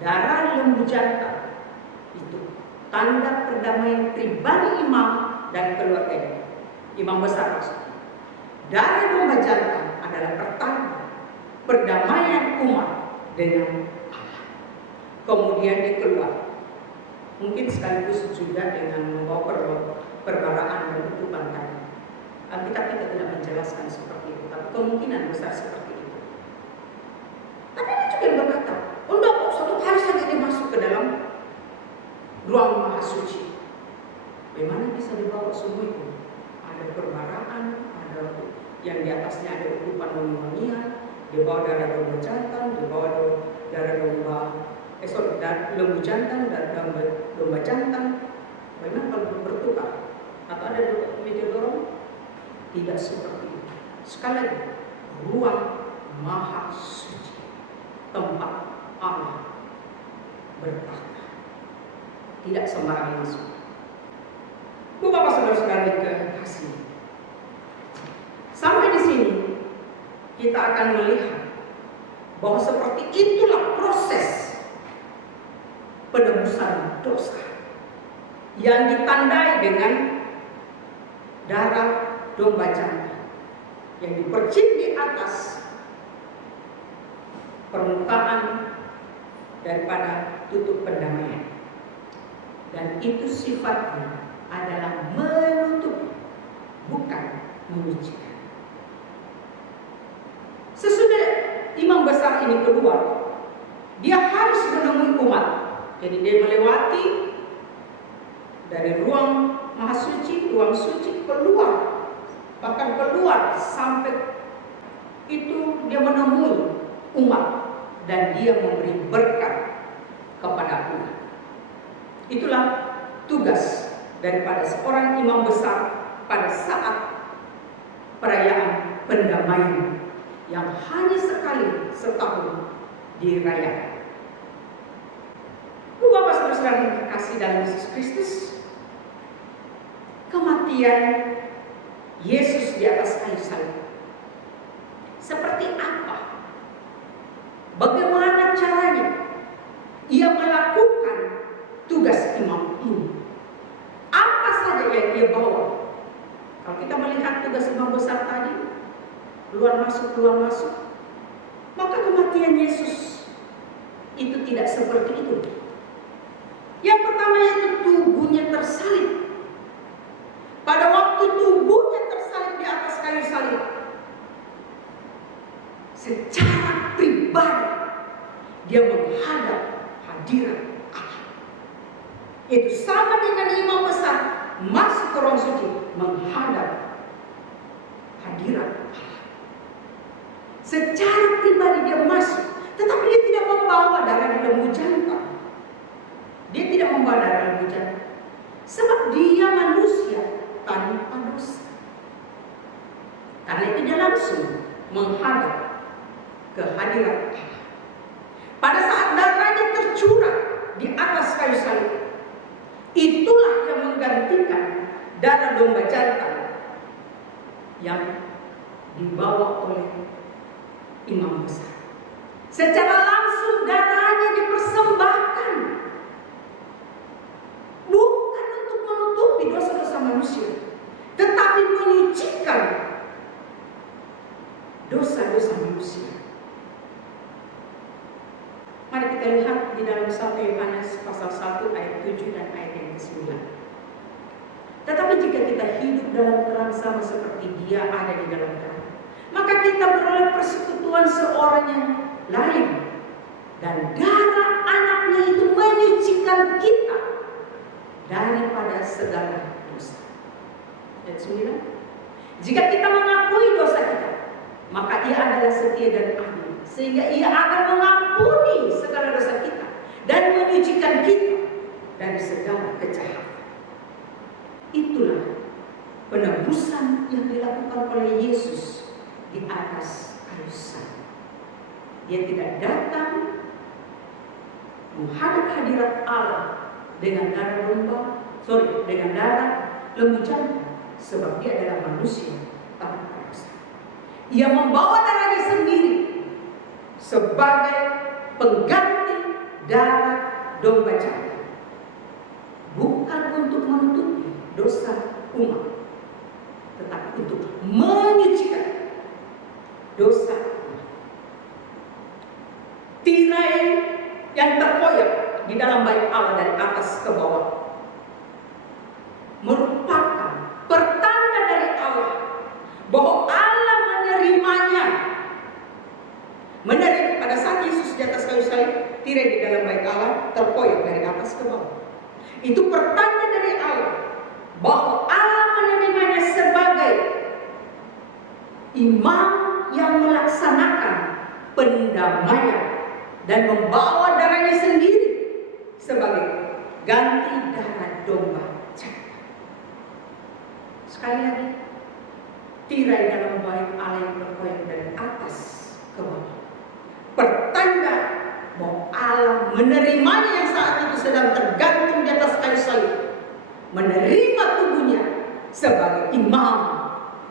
darah lembu jantan itu tanda perdamaian pribadi imam dan keluarganya, imam besar maksudnya. Darah domba jantan adalah pertanda perdamaian umat dengan Allah. Kemudian dia keluar, mungkin sekaligus juga dengan membawa perbaraan dan ukupan tadi. Alkitab kita tidak menjelaskan seperti itu, tapi kemungkinan besar seperti itu. Tapi ada juga yang berkata, untuk satu hari saja dia masuk ke dalam ruang maha suci. Bagaimana bisa dibawa semua itu? Ada perbaraan, ada yang di atasnya ada ukupan wangi-wangian, dibawa darah domba jantan, dibawa darah lembu jantan dan domba jantan. Bagaimana kalau bertukar? Atau ada meja dorong? Tidak seperti itu. Sekali lagi, ruang maha suci, tempat Allah bertahta. Tidak sembarangan masuk. Bu Bapak Saudara-saudara yang kekasih, sampai di sini kita akan melihat bahwa seperti itulah proses penebusan dosa yang ditandai dengan darah domba jantan yang dipercik di atas permukaan daripada tutup pendamaian. Dan itu sifatnya adalah menutup, bukan menyucikan. Sesudah imam besar ini keluar, dia harus menemui umat. Jadi dia melewati dari ruang maha suci, ruang suci, keluar, bahkan keluar sampai itu dia menemui umat dan dia memberi berkat kepada umat. Itulah tugas daripada seorang imam besar pada saat perayaan pendamaian yang hanya sekali setahun dirayakan. Bapak saudara yang terkasih dalam Yesus Kristus, kematian Yesus di atas kayu salib seperti apa? Bagaimana caranya ia melakukan tugas imam ini? Apa saja yang dia bawa? Kalau kita melihat tugas imam besar tadi, keluar masuk, maka kematian Yesus itu tidak seperti itu. Yang pertama yaitu tubuhnya tersalib. Pada waktu tubuhnya tersalib di atas kayu salib, secara pribadi dia menghadap hadirat Allah. Itu sama dengan imam besar masuk ke ruang suci menghadap hadirat Allah. Secara pribadi dia masuk, tetapi dia tidak membawa darah di lembu jantan. Dia tidak membawa darah lembu jantan, sebab dia manusia tanpa dosa. Karena itu dia langsung menghadap ke hadirat Allah. Pada saat darahnya tercurah di atas kayu salib, itulah yang menggantikan darah domba jantan yang dibawa oleh imam besar. Secara langsung darahnya dipersembahkan, bukan untuk menutupi dosa-dosa manusia, tetapi menyucikan dosa-dosa manusia. Mari kita lihat di dalam 1 Yohanes pasal 1 ayat 7 dan ayat yang ke-9. Tetapi jika kita hidup dalam terang sama seperti Dia ada di dalam terang, maka kita beroleh persekutuan seorang yang lain, dan darah anaknya itu menyucikan kita daripada segala dosa. Ayat 9. Jika kita mengakui dosa kita, maka Ia adalah setia dan adil, sehingga Ia akan mengampuni segala dosa kita dan menyucikan kita dari segala kejahatan. Itulah penebusan yang dilakukan oleh Yesus di atas kayu salib. Dia tidak datang menghadap hadirat Allah dengan darah lembu jantan, sebab Dia adalah manusia tanpa dosa. Ia membawa darahnya sendiri sebagai pengganti darah domba jantan, bukan untuk menutupi dosa umat, tetapi untuk menyucikan dosa umat. Tirai yang terkoyak di dalam bait Allah dari atas ke bawah merupakan pertanda dari Allah bahwa Allah menerimanya. Pada saat Yesus di atas kayu salib, tirai di dalam bait Allah terkoyak dari atas ke bawah. Itu pertanda dari Allah bahwa Allah menerimanya sebagai imam yang melaksanakan pendamaian dan membawa darahnya sendiri sebagai ganti darah domba jantan. Sekali lagi, tirai dalam bait Allah yang terkoyak dari atas ke bawah, pertanda bahwa Allah menerimanya yang sedang tergantung di atas kayu salib, menerima tubuhnya sebagai imam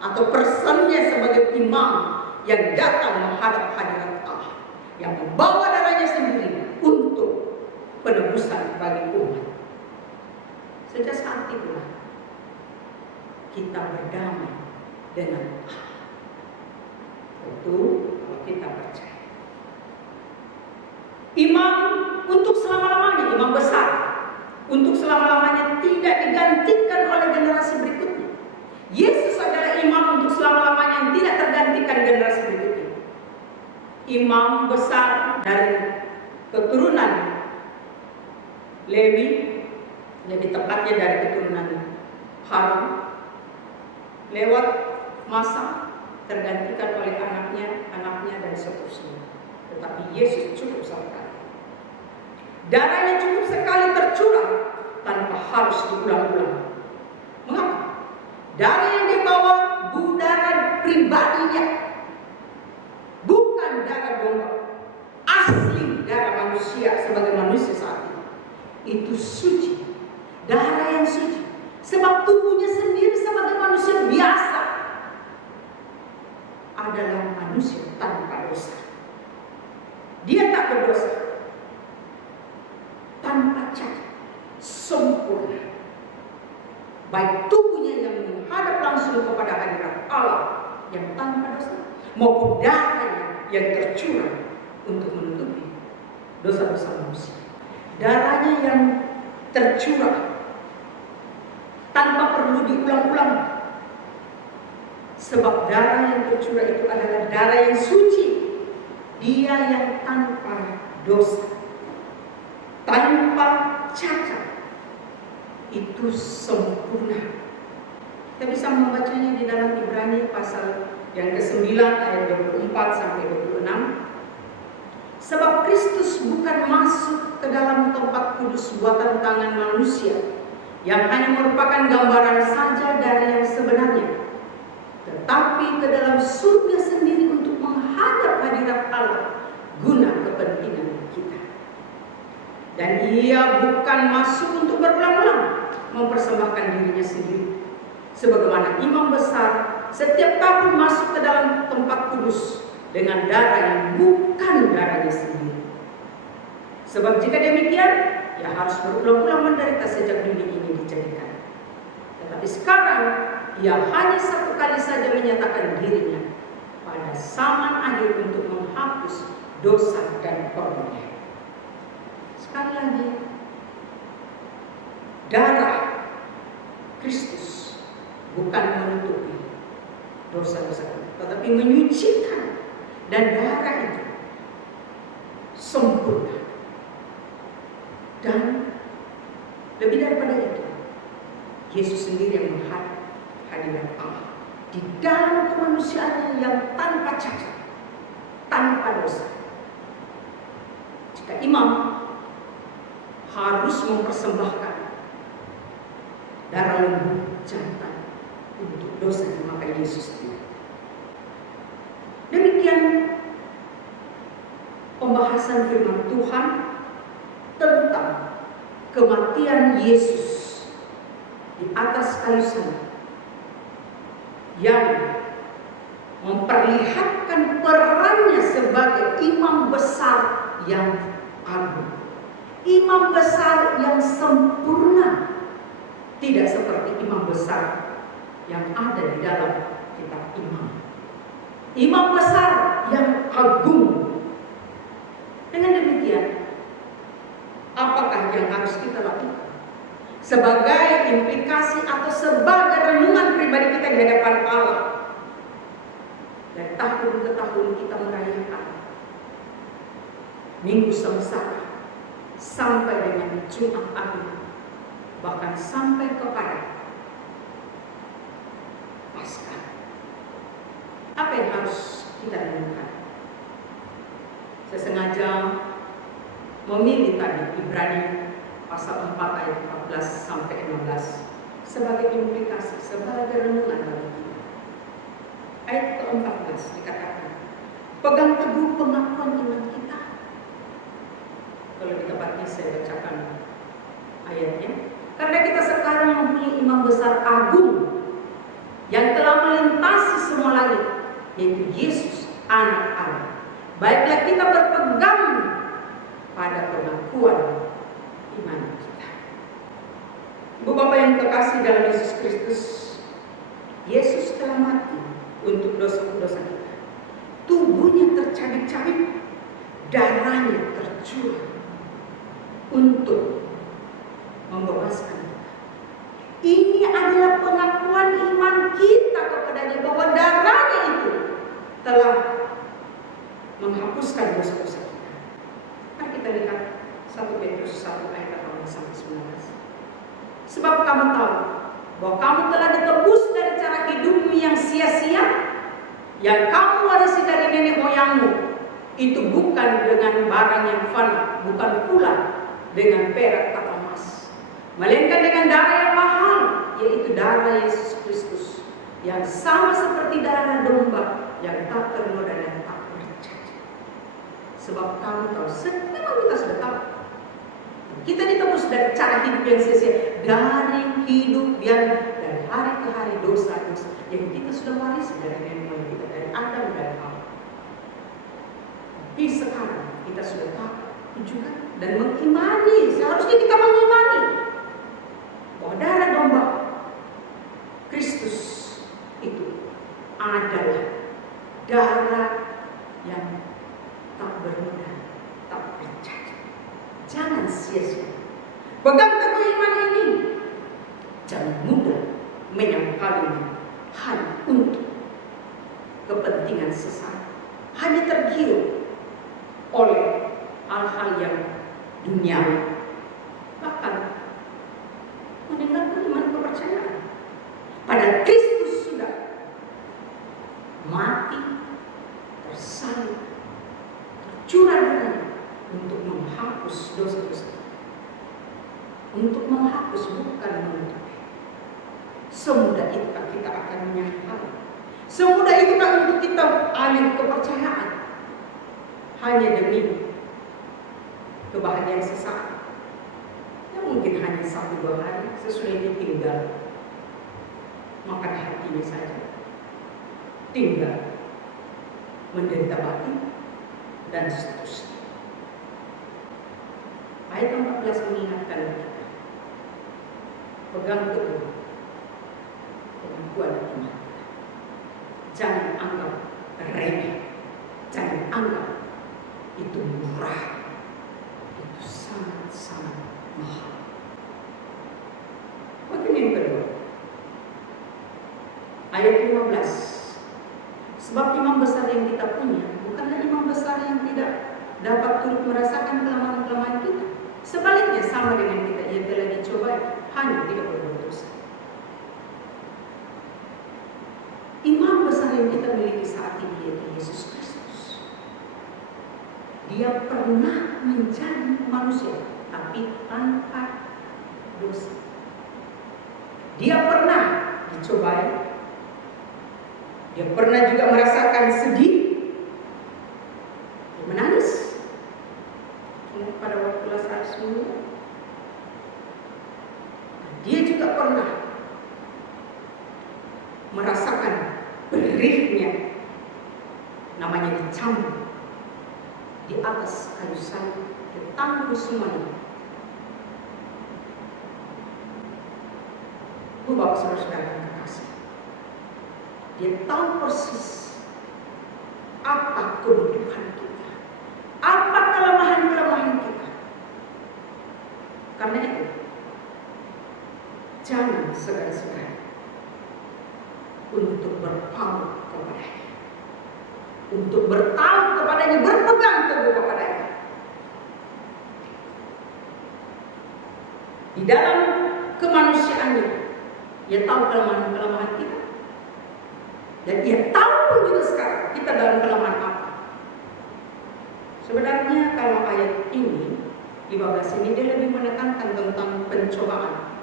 atau personnya sebagai imam yang datang menghadap hadirat Allah, yang membawa darahnya sendiri untuk penebusan bagi umat. Sejak saat itulah kita berdamai dengan Allah. Tentu kalau kita percaya. Imam untuk selama-lamanya, imam besar untuk selama-lamanya tidak digantikan oleh generasi berikutnya. Yesus adalah imam untuk selama-lamanya yang tidak tergantikan generasi berikutnya. Imam besar dari keturunan Lewi, lebih tepatnya dari keturunan Harun, lewat masa tergantikan oleh anaknya dan seterusnya. Tetapi Yesus cukup sekali. Darahnya cukup sekali tercurah tanpa harus diulang-ulang. Mengapa? Darah yang dibawa darah pribadinya, bukan darah domba. Asli darah manusia sebagai manusia saat itu. Itu suci. Darah yang suci. Sebab tubuhnya sendiri sebagai manusia biasa adalah manusia tanpa dosa. Dia tak berdosa, tanpa cacat, sempurna. Baik tubuhnya yang menghadap langsung kepada hadirat Allah yang tanpa dosa, maupun darahnya yang tercurah untuk menutupi dosa-dosa manusia. Darahnya yang tercurah tanpa perlu diulang-ulang. Sebab darah yang tercurah itu adalah darah yang suci. Dia yang tanpa dosa, tanpa cacat, itu sempurna. Kita bisa membacanya di dalam Ibrani pasal yang ke-9 ayat 24 sampai 26. Sebab Kristus bukan masuk ke dalam tempat kudus buatan tangan manusia, yang hanya merupakan gambaran saja dari yang sebenarnya, tetapi ke dalam surga sendiri untuk menghadap hadirat Allah guna kepentingan kita. Dan ia bukan masuk untuk berulang-ulang mempersembahkan dirinya sendiri, sebagaimana imam besar setiap tahun masuk ke dalam tempat kudus dengan darah yang bukan darahnya sendiri. Sebab jika demikian, ia harus berulang-ulang menderita sejak dunia ini dijadikan. Tetapi sekarang ia hanya satu kali saja menyatakan dirinya pada zaman akhir untuk menghapus dosa dan korbannya. Sekali lagi, darah Kristus bukan menutupi dosa-dosa kita, tetapi menyucikan. Dan darah itu sempurna. Dan lebih daripada itu, Yesus sendiri yang menghadap hadirat Allah di dalam kemanusiaannya yang tanpa cacat, tanpa dosa. Jika imam harus mempersembahkan darah lembu jantan untuk dosa, maka Yesus tidak. Demikian pembahasan firman Tuhan tentang kematian Yesus di atas kayu salib yang memperlihatkan perannya sebagai imam besar yang agung, imam besar yang sempurna, tidak seperti imam besar yang ada di dalam kitab Imam. Imam besar yang agung. Dengan demikian, apakah yang harus kita lakukan sebagai implikasi atau sebagai renungan pribadi kita di hadapan Allah? Dari tahun ke tahun kita merayakan Minggu Sengsara sampai dengan Jumat Agung, bahkan sampai kepada Paskah. Apa yang harus kita renungkan? Saya sengaja memilih tadi Ibrani pasal 4 ayat 14 sampai 16 sebagai implikasi, sebagai renungan bagi kita. Ayat ke-14 dikatakan, pegang teguh pengakuan iman kita. Kalau di tempatnya saya bacakan ayatnya. Karena kita sekarang mempunyai imam besar agung yang telah melintasi semua langit, yaitu Yesus, Anak Allah. Baiklah kita berpegang pada pengakuan iman kita. Ibu Bapak yang kekasih dalam Yesus Kristus, Yesus telah mati untuk dosa-dosa kita. Tubuhnya tercabik-cabik, darahnya tercurah untuk membebaskan kita. Ini adalah pengakuan iman kita kepadanya bahwa darahnya itu telah menghapuskan dosa-dosa kita. Mari kita lihat 1 Petrus 1 ayat 18-19. Sebab kamu tahu bahwa kamu telah ditebus dari cara hidupmu yang sia-sia, yang kamu warisi dari nenek moyangmu. Itu bukan dengan barang yang fana, bukan pula dengan perak atau emas, melainkan dengan darah yang mahal, yaitu darah Yesus Kristus, yang sama seperti darah domba yang tak ternoda dan tak bercacat. Sebab kamu tahu, memang kita sudah tahu, kita ditebus dari cara hidup yang sia-sia, dari hidup yang dari hari ke hari dosa-dosa yang kita sudah warisi dari nenek moyang kita, dari Adam dan Hawa. Tapi sekarang kita sudah tahu juga dan mengimani, seharusnya kita mengimani bahwa darah domba Kristus itu adalah darah yang tak bernoda, tak bercacat. Jangan sia-sia. Pegang teguh iman ini. Jangan mudah menyangkalinya hanya untuk kepentingan sesaat, hanya tergiur oleh hal-hal yang duniawi, bahkan meninggalkan iman kepercayaan. Padahal Kristus sudah mati, tersalib, tercurah darahnya untuk menghapus dosa-dosa, untuk menghapus bukan menutupi. Semudah itukah kita akan menyangkal? Semudah itukah untuk kita alih kepercayaan hanya demi kebahagiaan sesaat yang mungkin hanya 1-2 hari sesudah itu tinggal makan hatinya saja, tinggal menderita batin dan seterusnya. Ayat 14 mengingatkan kita, pegang teguh pengakuan iman kita. Jangan anggap remeh, jangan anggap itu murah, itu sangat-sangat mahal. Bagian yang kedua, ayat 15. Sebab imam besar yang kita punya bukanlah imam besar yang tidak dapat turut merasakan kelemahan-kelemahan kita. Sebaliknya sama dengan kita, ia telah dicobai, hanya tidak berbuat dosa. Imam besar yang kita miliki saat ini yaitu Yesus Kristus. Dia pernah menjadi manusia, tapi tanpa dosa. Dia pernah dicobai. Dia pernah juga merasakan sedih. Dia menangis. Pada waktu Lazarus meninggal. Dia juga pernah merasakan perihnya, namanya dicambuk di atas kayu salib, ditanggung semuanya. Bu Bapak Saudara-saudara yang terkasih, dia tahu persis apa kebutuhan kita, apa kelemahan-kelemahan kita. Karena itu, jangan segan-segan untuk berpaut kepadanya, untuk bertaut kepadanya, berpegang teguh kepadanya. Di dalam kemanusiaannya, ia tahu kelemahan-kelemahan kita, dan ia tahu pun juga sekarang kita dalam kelemahan apa. Sebenarnya kalau ayat ini 15 ini dia lebih menekankan tentang pencobaan.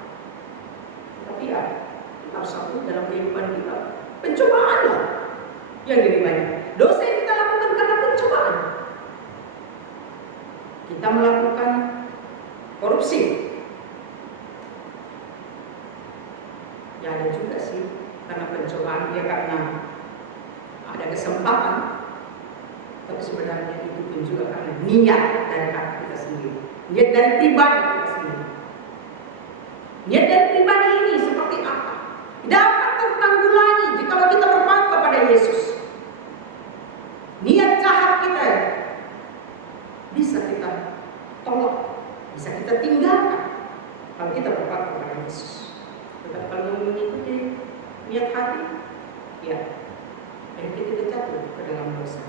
Tapi ya, harus satu dalam kehidupan kita, pencobaan lah yang lebih banyak. Dosa yang kita lakukan karena pencobaan. Kita melakukan korupsi, ada juga sih karena pencobaan, ya karena ada kesempatan, tapi sebenarnya itu pun juga karena niat dari hati kita sendiri, niat dari pribadi kita sendiri. Niat dari pribadi ini seperti apa? Dapat tertanggulangi jika kita berpaku kepada Yesus. Niat jahat kita bisa kita tolak, bisa kita tinggalkan kalau kita berpaku kepada Yesus. Tetapi kalau mengikuti niat hati, ya, akhirnya kita jatuh ke dalam dosa.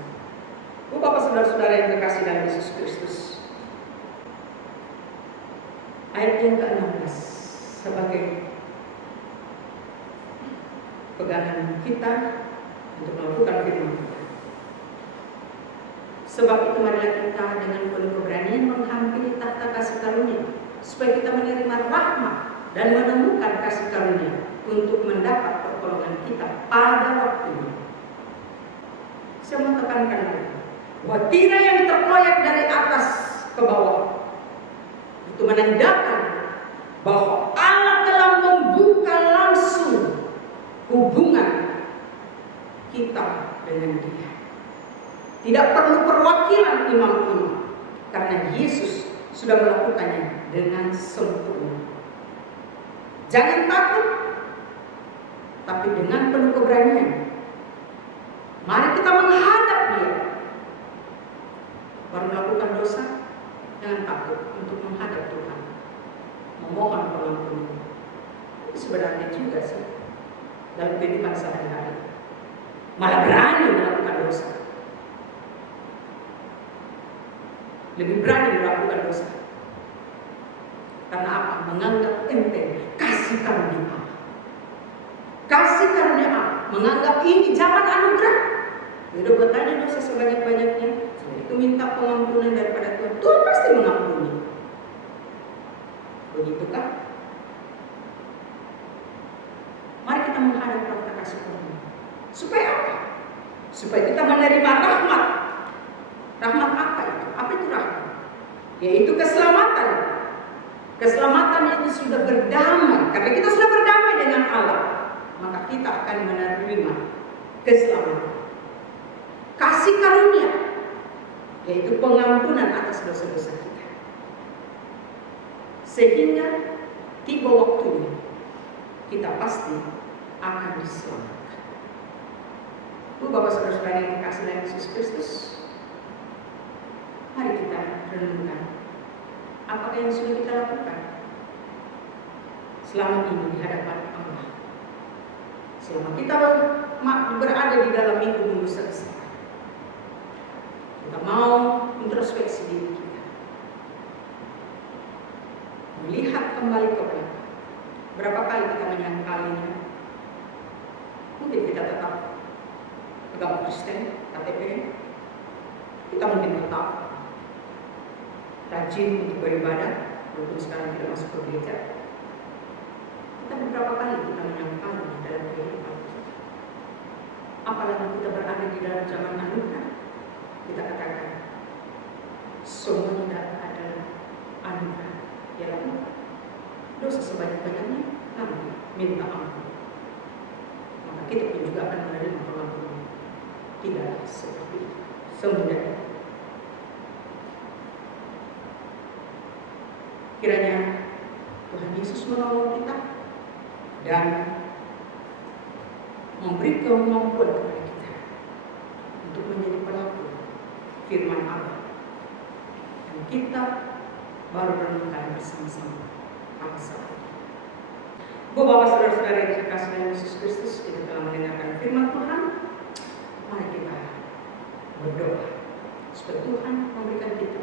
Bapak saudara-saudara yang dikasihi dalam Yesus Kristus, ayat yang ke-16 sebagai pegangan kita untuk melakukan firman Tuhan. Sebab itu marilah kita dengan penuh keberanian menghampiri tahta kasih karunia, supaya kita menerima rahmat dan menemukan kasih karunia untuk mendapat pertolongan kita pada waktunya. Saya mau tekankan lagi bahwa tirai yang terkoyak dari atas ke bawah itu menandakan bahwa Allah telah membuka langsung hubungan kita dengan Dia. Tidak perlu perwakilan imam-imam, karena Yesus sudah melakukannya dengan sempurna. Jangan takut, tapi dengan penuh keberanian. Mari kita menghadap Dia. Baru melakukan dosa, jangan takut untuk menghadap Tuhan, memohon pengampunan. Sebenarnya juga sih dalam kehidupan sehari-hari malah berani melakukan dosa, lebih berani melakukan dosa. Karena apa? Menganggap enteng kasih karunia Allah. Kasih karunia Allah, menganggap ini zaman anugerah. Udah bertanya dosa sebanyak-banyaknya, itu minta pengampunan daripada Tuhan. Tuhan pasti mengampuni. Begitukah? Mari kita menghadap tahta kasih karunia. Supaya apa? Supaya kita menerima rahmat. Rahmat apa itu? Apa itu rahmat? Yaitu keselamatan. Keselamatan itu sudah berdamai. Karena kita sudah berdamai dengan Allah, maka kita akan menerima keselamatan. Kasih karunia, yaitu pengampunan atas dosa-dosa kita. Sehingga tiba waktunya kita pasti akan diselamatkan. Bapak saudara-saudara yang dikasihi dalam Yesus Kristus, mari kita renungkan apakah yang sudah kita lakukan selama ini di hadapan Allah. Selama kita berada di dalam minggu selesai, kita mau introspeksi diri kita, melihat kembali ke belakang. Berapa kali kita menyangkalinya? Mungkin kita tetap agama Kristen, KTP. Kita mungkin tetap rajin untuk beribadah, walaupun sekarang tidak masuk ke gereja. Kita beberapa kali kita menyangkalinya dalam kehidupan kita. Apalagi kita berada di dalam zaman anugerah, kita katakan semua tidak adalah anugerah. Ya lalu dosa sebanyak-banyaknya nanti minta ampun, maka kita pun juga akan menerima pengampunan. Tidak seperti itu semudah itu. Kiranya Tuhan Yesus menolong kita dan memberi kemampuan kepada kita untuk menjadi pelaku firman Allah. Dan kita baru renungkan bersama-sama pada saat ini. Bapak saudara-saudara yang dikasihi dalam Yesus Kristus, kita telah mendengarkan firman Tuhan. Mari kita berdoa supaya Tuhan memberikan kita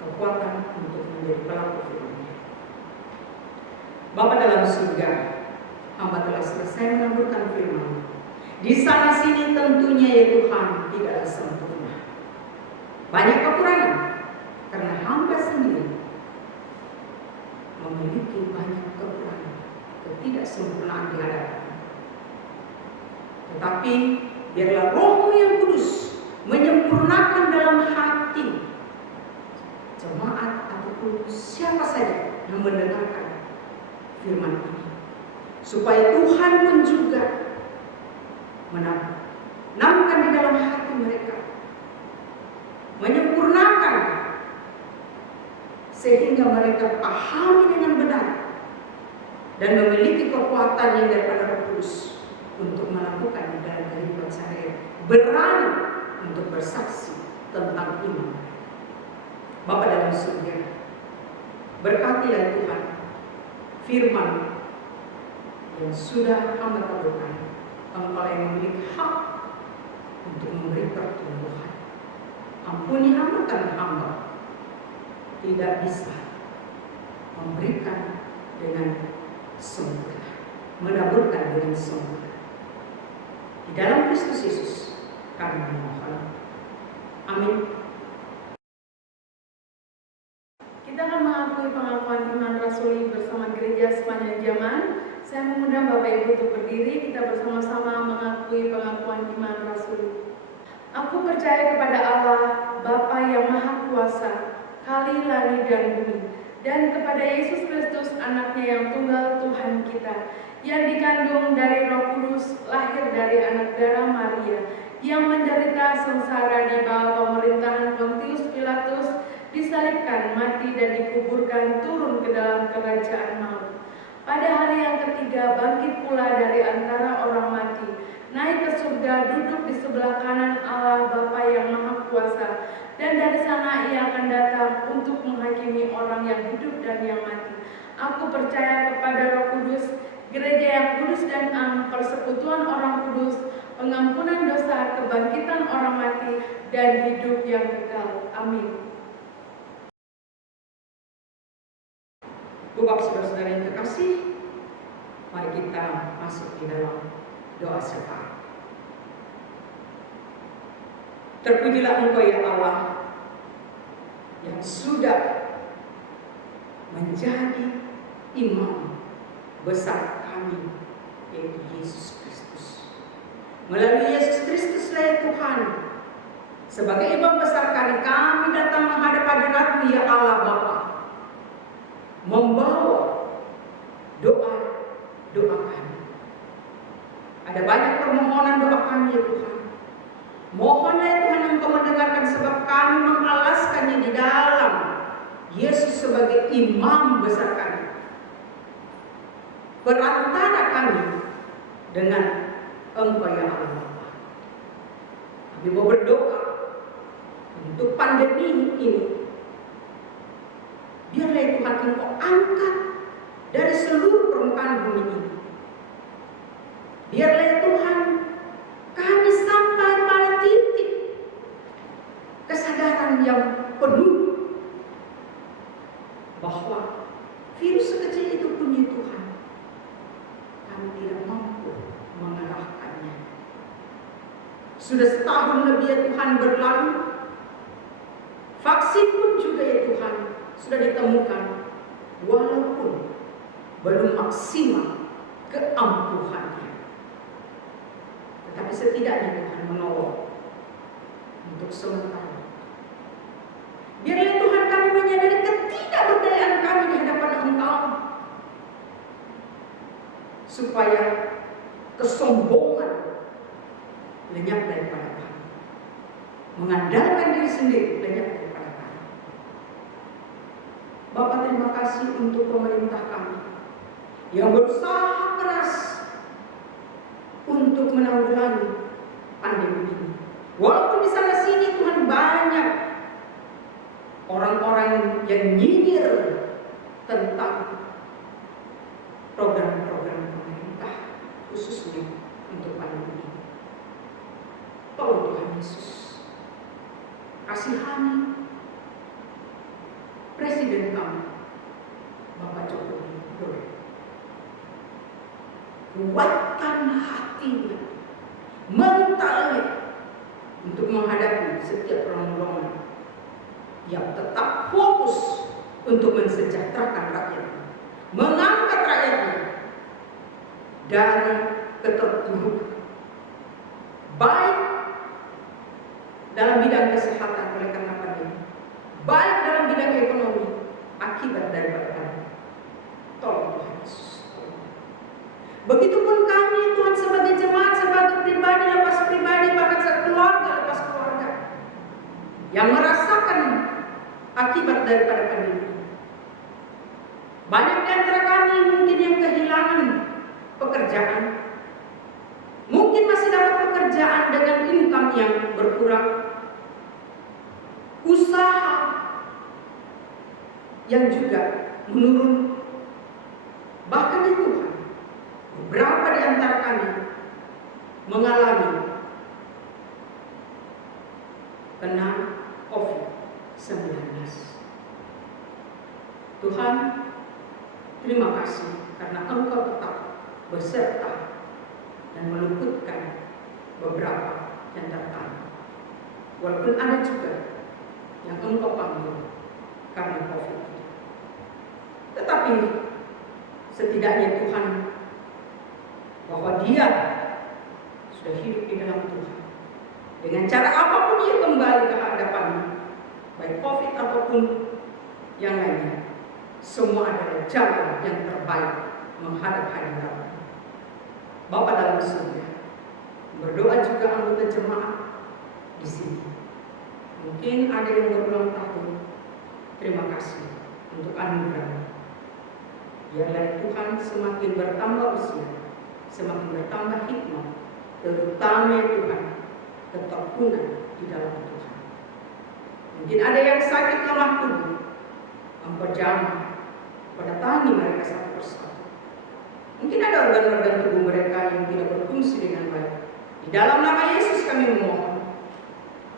kekuatan untuk menjadi pelaku firman-Nya. Bapa dalam surga, hamba telah selesai menaburkan firman. Di sana sini tentunya ya Tuhan tidaklah sempurna. Banyak kekurangan karena hamba sendiri memiliki banyak kekurangan, ketidaksempurnaan di hadapan. Tetapi biarlah Roh-Mu yang kudus menyempurnakan dalam hati jemaat ataupun siapa saja yang mendengarkan firman ini, supaya Tuhan pun juga menanamkan di dalam hati mereka, menyempurnakan sehingga mereka pahami dengan benar dan memiliki kekuatan yang daripada Roh Kudus untuk melakukan di dalam kehidupan sehari-hari, berani untuk bersaksi tentang iman. Bapa dalam surga, berkatilah Tuhan firman yang sudah hamba kabulkan. Engkau yang memiliki hak untuk memberi pertumbuhan. Ampuni hamba karena hamba tidak bisa memberikan dengan sempurna, menaburkan dengan sempurna. Di dalam Kristus Yesus kami memohon. Amin. Kita akan mengakui pengakuan iman rasuli bersama gereja sepanjang zaman. Saya mengundang Bapak Ibu untuk berdiri, kita bersama-sama mengakui pengakuan iman rasuli. Aku percaya kepada Allah, Bapa yang Maha Kuasa, Kali langit dan bumi, dan kepada Yesus Kristus, anaknya yang tunggal Tuhan kita, yang dikandung dari Roh Kudus, lahir dari anak darah Maria, yang menderita sengsara di bawah pemerintahan Pontius Pilatus, disalibkan, mati dan dikuburkan, turun ke dalam kerajaan maut. Pada hari yang ketiga bangkit pula dari antara orang mati, naik ke surga, duduk di sebelah kanan Allah Bapa yang Maha Kuasa, dan dari sana ia akan datang untuk menghakimi orang yang hidup dan yang mati. Aku percaya kepada Roh Kudus, gereja yang kudus dan am, persekutuan orang kudus, pengampunan dosa, kebangkitan orang mati, dan hidup yang kekal. Amin. Bapak saudara-saudara yang terkasih, mari kita masuk di dalam doa syafaat. Terpujilah Engkau ya Allah yang sudah menjadi imam besar kami, yaitu Yesus Kristus. Melalui Yesus Kristus ya Tuhan, sebagai imam besar kami datang menghadap hadirat-Mu ya Allah Bapa, membawa doa kami. Ada banyak permohonan doa kami ya Tuhan. Mohonlah ya Tuhan Engkau mendengarkan, sebab kami mengalaskannya di dalam Yesus sebagai imam besar kami, perantara kami dengan Engkau ya Allah Bapa. Kami mau berdoa untuk pandemi ini. Biarlah ya Tuhan Engkau angkat dari seluruh permukaan bumi ini. Biarlah ya Tuhan kami sampai pada titik kesadaran yang penuh bahwa virus sekecil itu punya Tuhan. Kami tidak mampu mengalahkannya. Sudah setahun lebih ya Tuhan berlalu. Vaksin pun juga ya Tuhan sudah ditemukan, walaupun belum maksimal keampuhannya. Tetapi setidaknya Tuhan menolong untuk sementara. Biarlah Tuhan kami menyadari ketidakberdayaan kami di hadapan Engkau, supaya kesombongan lenyap daripada kami, mengandalkan diri sendiri lenyap daripada kami. Bapa, terima kasih untuk pemerintah kami yang berusaha keras untuk menanggulangi pandemi ini. Walaupun di sana sini Tuhan banyak orang-orang yang nyinyir tentang program-program pemerintah khususnya untuk pandemi ini. Tolong Tuhan Yesus, kasihani Presiden kami, Bapak Joko Widodo. Kuatkan hatinya, mentalnya untuk menghadapi setiap perang-perangan yang tetap fokus untuk mensejahterakan rakyatnya, mengangkat rakyatnya dari keterpurukan, baik dalam bidang kesehatan oleh karena pandemi, baik dalam bidang ekonomi akibat daripada pandemi. Tolong Tuhan Yesus, Begitupun kami Tuhan sebagai jemaat, sebagai pribadi lepas pribadi, bahkan keluarga lepas keluarga yang merasakan akibat daripada pandemi. Banyak di antara kami mungkin yang kehilangan pekerjaan, mungkin masih dapat pekerjaan dengan income yang berkurang, usaha yang juga menurun. Bahkan di Tuhan, beberapa di antara kami mengalami kena COVID-19. Tuhan, terima kasih karena Engkau tetap beserta dan meluputkan beberapa yang tertangkap. Walaupun ada juga yang Engkau panggil karena COVID. Tetapi setidaknya Tuhan, bahwa dia sudah hidup di dalam Tuhan. Dengan cara apapun dia kembali ke hadapan-Mu, baik COVID ataupun yang lainnya, semua adalah jalan yang terbaik menghadap hadirat Bapa dalam surga. Berdoa juga anggota jemaat di sini. Mungkin ada yang berulang tahun. Terima kasih untuk anugerah. Biarlah Tuhan semakin bertambah usia, semakin bertambah hikmat, terutama Tuhan ketekunan di dalam Tuhan. Mungkin ada yang sakit lemah tubuh, Engkau jamah, pada tangi mereka satu persatu. Mungkin ada organ-organ tubuh mereka yang tidak berfungsi dengan baik. Di dalam nama Yesus kami memohon,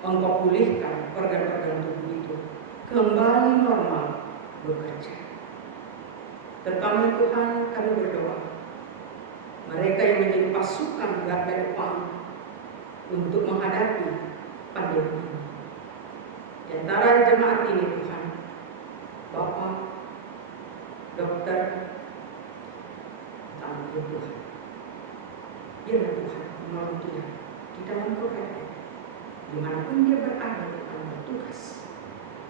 Engkau pulihkan organ-organ tubuh itu kembali normal bekerja. Terutama Tuhan, kami berdoa mereka yang menjadi pasukan garda depan untuk menghadapi pandemi ini. Di antara jemaat ini Tuhan, Bapak, dokter, tanggung Tuhan. Biarlah Tuhan menolong dia di dalam keadaan dimanapun dia berada Tuhan bertugas.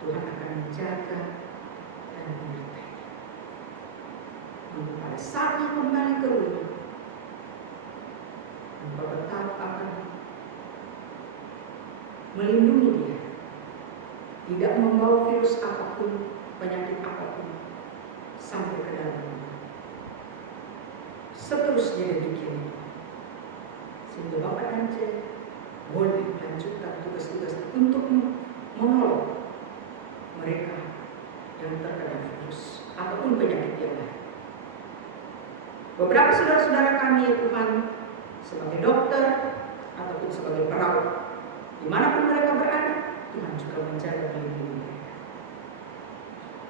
Tuhan akan menjaga dan menyertai. Pada saatnya kembali ke rumah, Engkau tetap akan melindungi dia, tidak membawa virus apapun, penyakit apapun sampai ke dalam rumah. Seterusnya demikian itu, sehingga Bapak dan Cik boleh melanjutkan tugas-tugas untuk menolong mereka yang terkena virus ataupun penyakit yang lain. Beberapa saudara-saudara kami ya Tuhan, sebagai dokter ataupun sebagai perawat, dimanapun mereka berada, Tuhan juga menjaga melindungi mereka.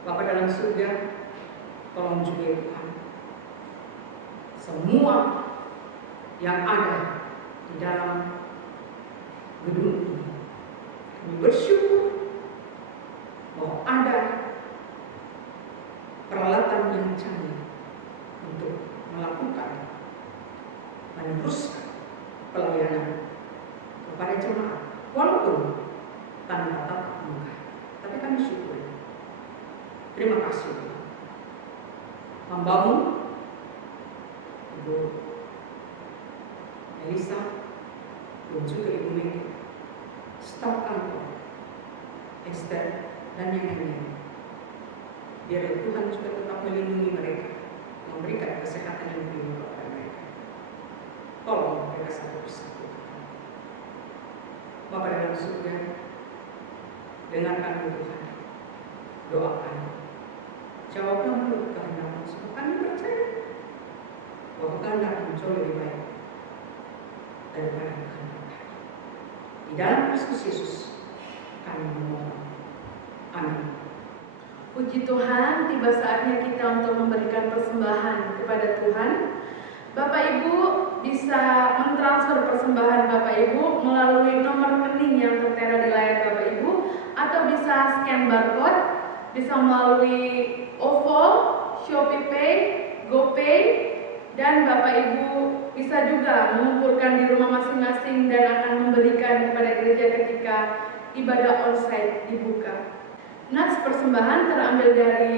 Bapa dalam surga, tolong juga ya Tuhan, semua yang ada di dalam gedung ini, kami bersyukur bahwa ada peralatan yang canggih untuk melakukan, meneruskan pelayanan kepada jemaat, walaupun tanpa tatap muka. Tapi kami syukur. Terima kasih Hamba-Mu, Ibu Elisa, dan juga Ibu Megi, staf kantor, Esther, dan yang lainnya. Biar Tuhan juga tetap melindungi mereka, memberikan kesehatan yang penuh kepada mereka. Tolong mereka satu persatu. Bapa dalam surga, dengarkan Tuhan, doakan, jawablah menurut kehendak-Mu, sebab kami percaya bahwa kehendak-Mu jauh lebih baik daripada kehendak kami. Di dalam Kristus Yesus kami memohon. Amin. Puji Tuhan, tiba saatnya kita untuk memberikan persembahan kepada Tuhan. Bapak Ibu bisa mentransfer persembahan Bapak Ibu melalui nomor rekening yang tertera di layar Bapak Ibu, atau bisa scan barcode, bisa melalui OVO, ShopeePay, GoPay, dan Bapak Ibu bisa juga mengumpulkan di rumah masing-masing dan akan memberikan kepada gereja ketika ibadah onsite dibuka. Nats persembahan terambil dari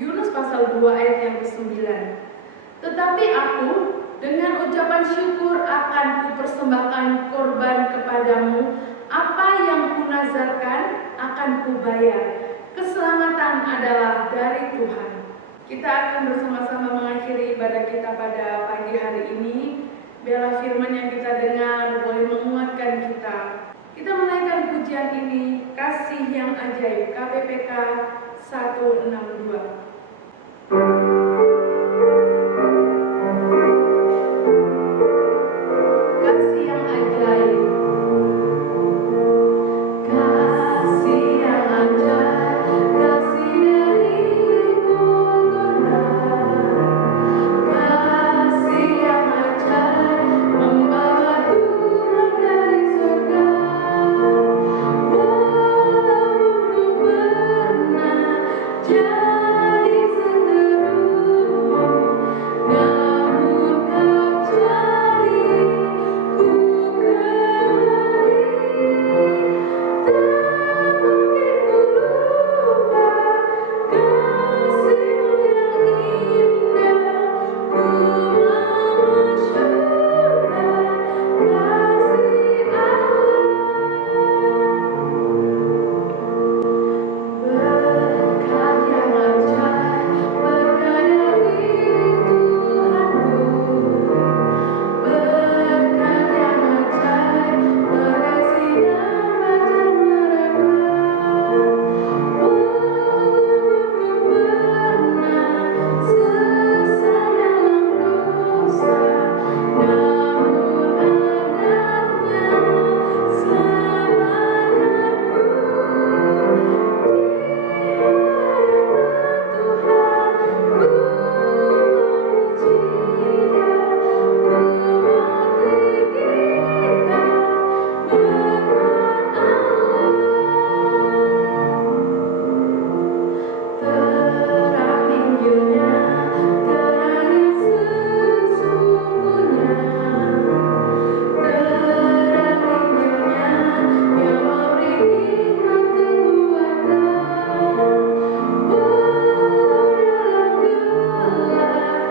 Yunus pasal 2 ayat yang ke-9. Tetapi aku Dengan ucapan syukur akan kupersembahkan korban kepadamu. Apa yang kunazarkan akan kubayar. Keselamatan adalah dari Tuhan. Kita akan bersama-sama mengakhiri ibadah kita pada pagi hari ini. Biarlah firman yang kita dengar boleh menguatkan kita. Kita menaikkan pujian ini, Kasih yang Ajaib, KPPK 162. Kasih yang ajaib. Kasih yang ajaib, kasih dari Golgota. Kasih yang ajaib, membawa Tuhan dari surga. Walaupun ku pernah jadi seterumu, namun kau cariku kembali. Tak mungkin ku lupa kasih-Mu yang indah. Ku mensyukurkan kasih Allah. Berkat yang ajaib, berkat dari Tuhanku. Berkat yang ajaib, bersinar wajah mereka. Walaupun ku pernah sesat dalam dosa, namun adanya selamatkanku. Terang Injilnya, terang yang sesungguhnya. Terang Injilnya yang memberi hikmat kekuatan. Walau dalam gelap,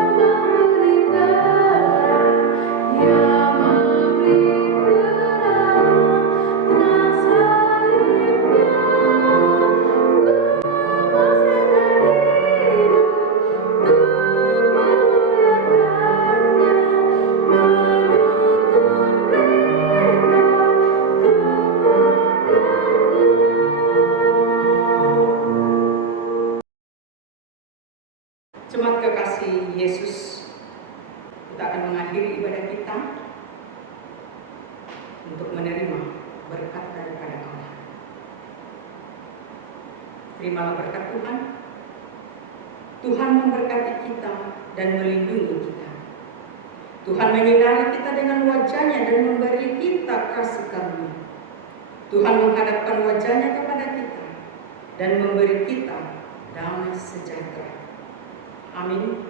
yang memberi terang, yang memberi terang, terang salibnya. Ku pasrahkan hidup untuk memuliakannya, menuntun mereka kepadanya. Jemaat kekasih Yesus, kita akan mengakhiri ibadah kita untuk menerima berkat daripada Allah. Terimalah berkat Tuhan. Tuhan memberkati kita dan melindungi kita. Tuhan menyinari kita dengan wajah-Nya dan memberi kita kasih karunia. Tuhan menghadapkan wajah-Nya kepada kita dan memberi kita damai sejahtera. Amin.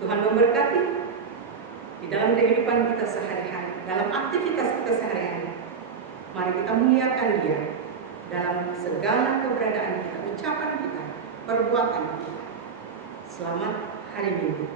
Tuhan memberkati di dalam kehidupan kita sehari-hari, dalam aktivitas kita sehari-hari. Mari kita muliakan Dia dalam segala keberadaan kita, ucapan kita, perbuatan kita. Selamat hari Minggu.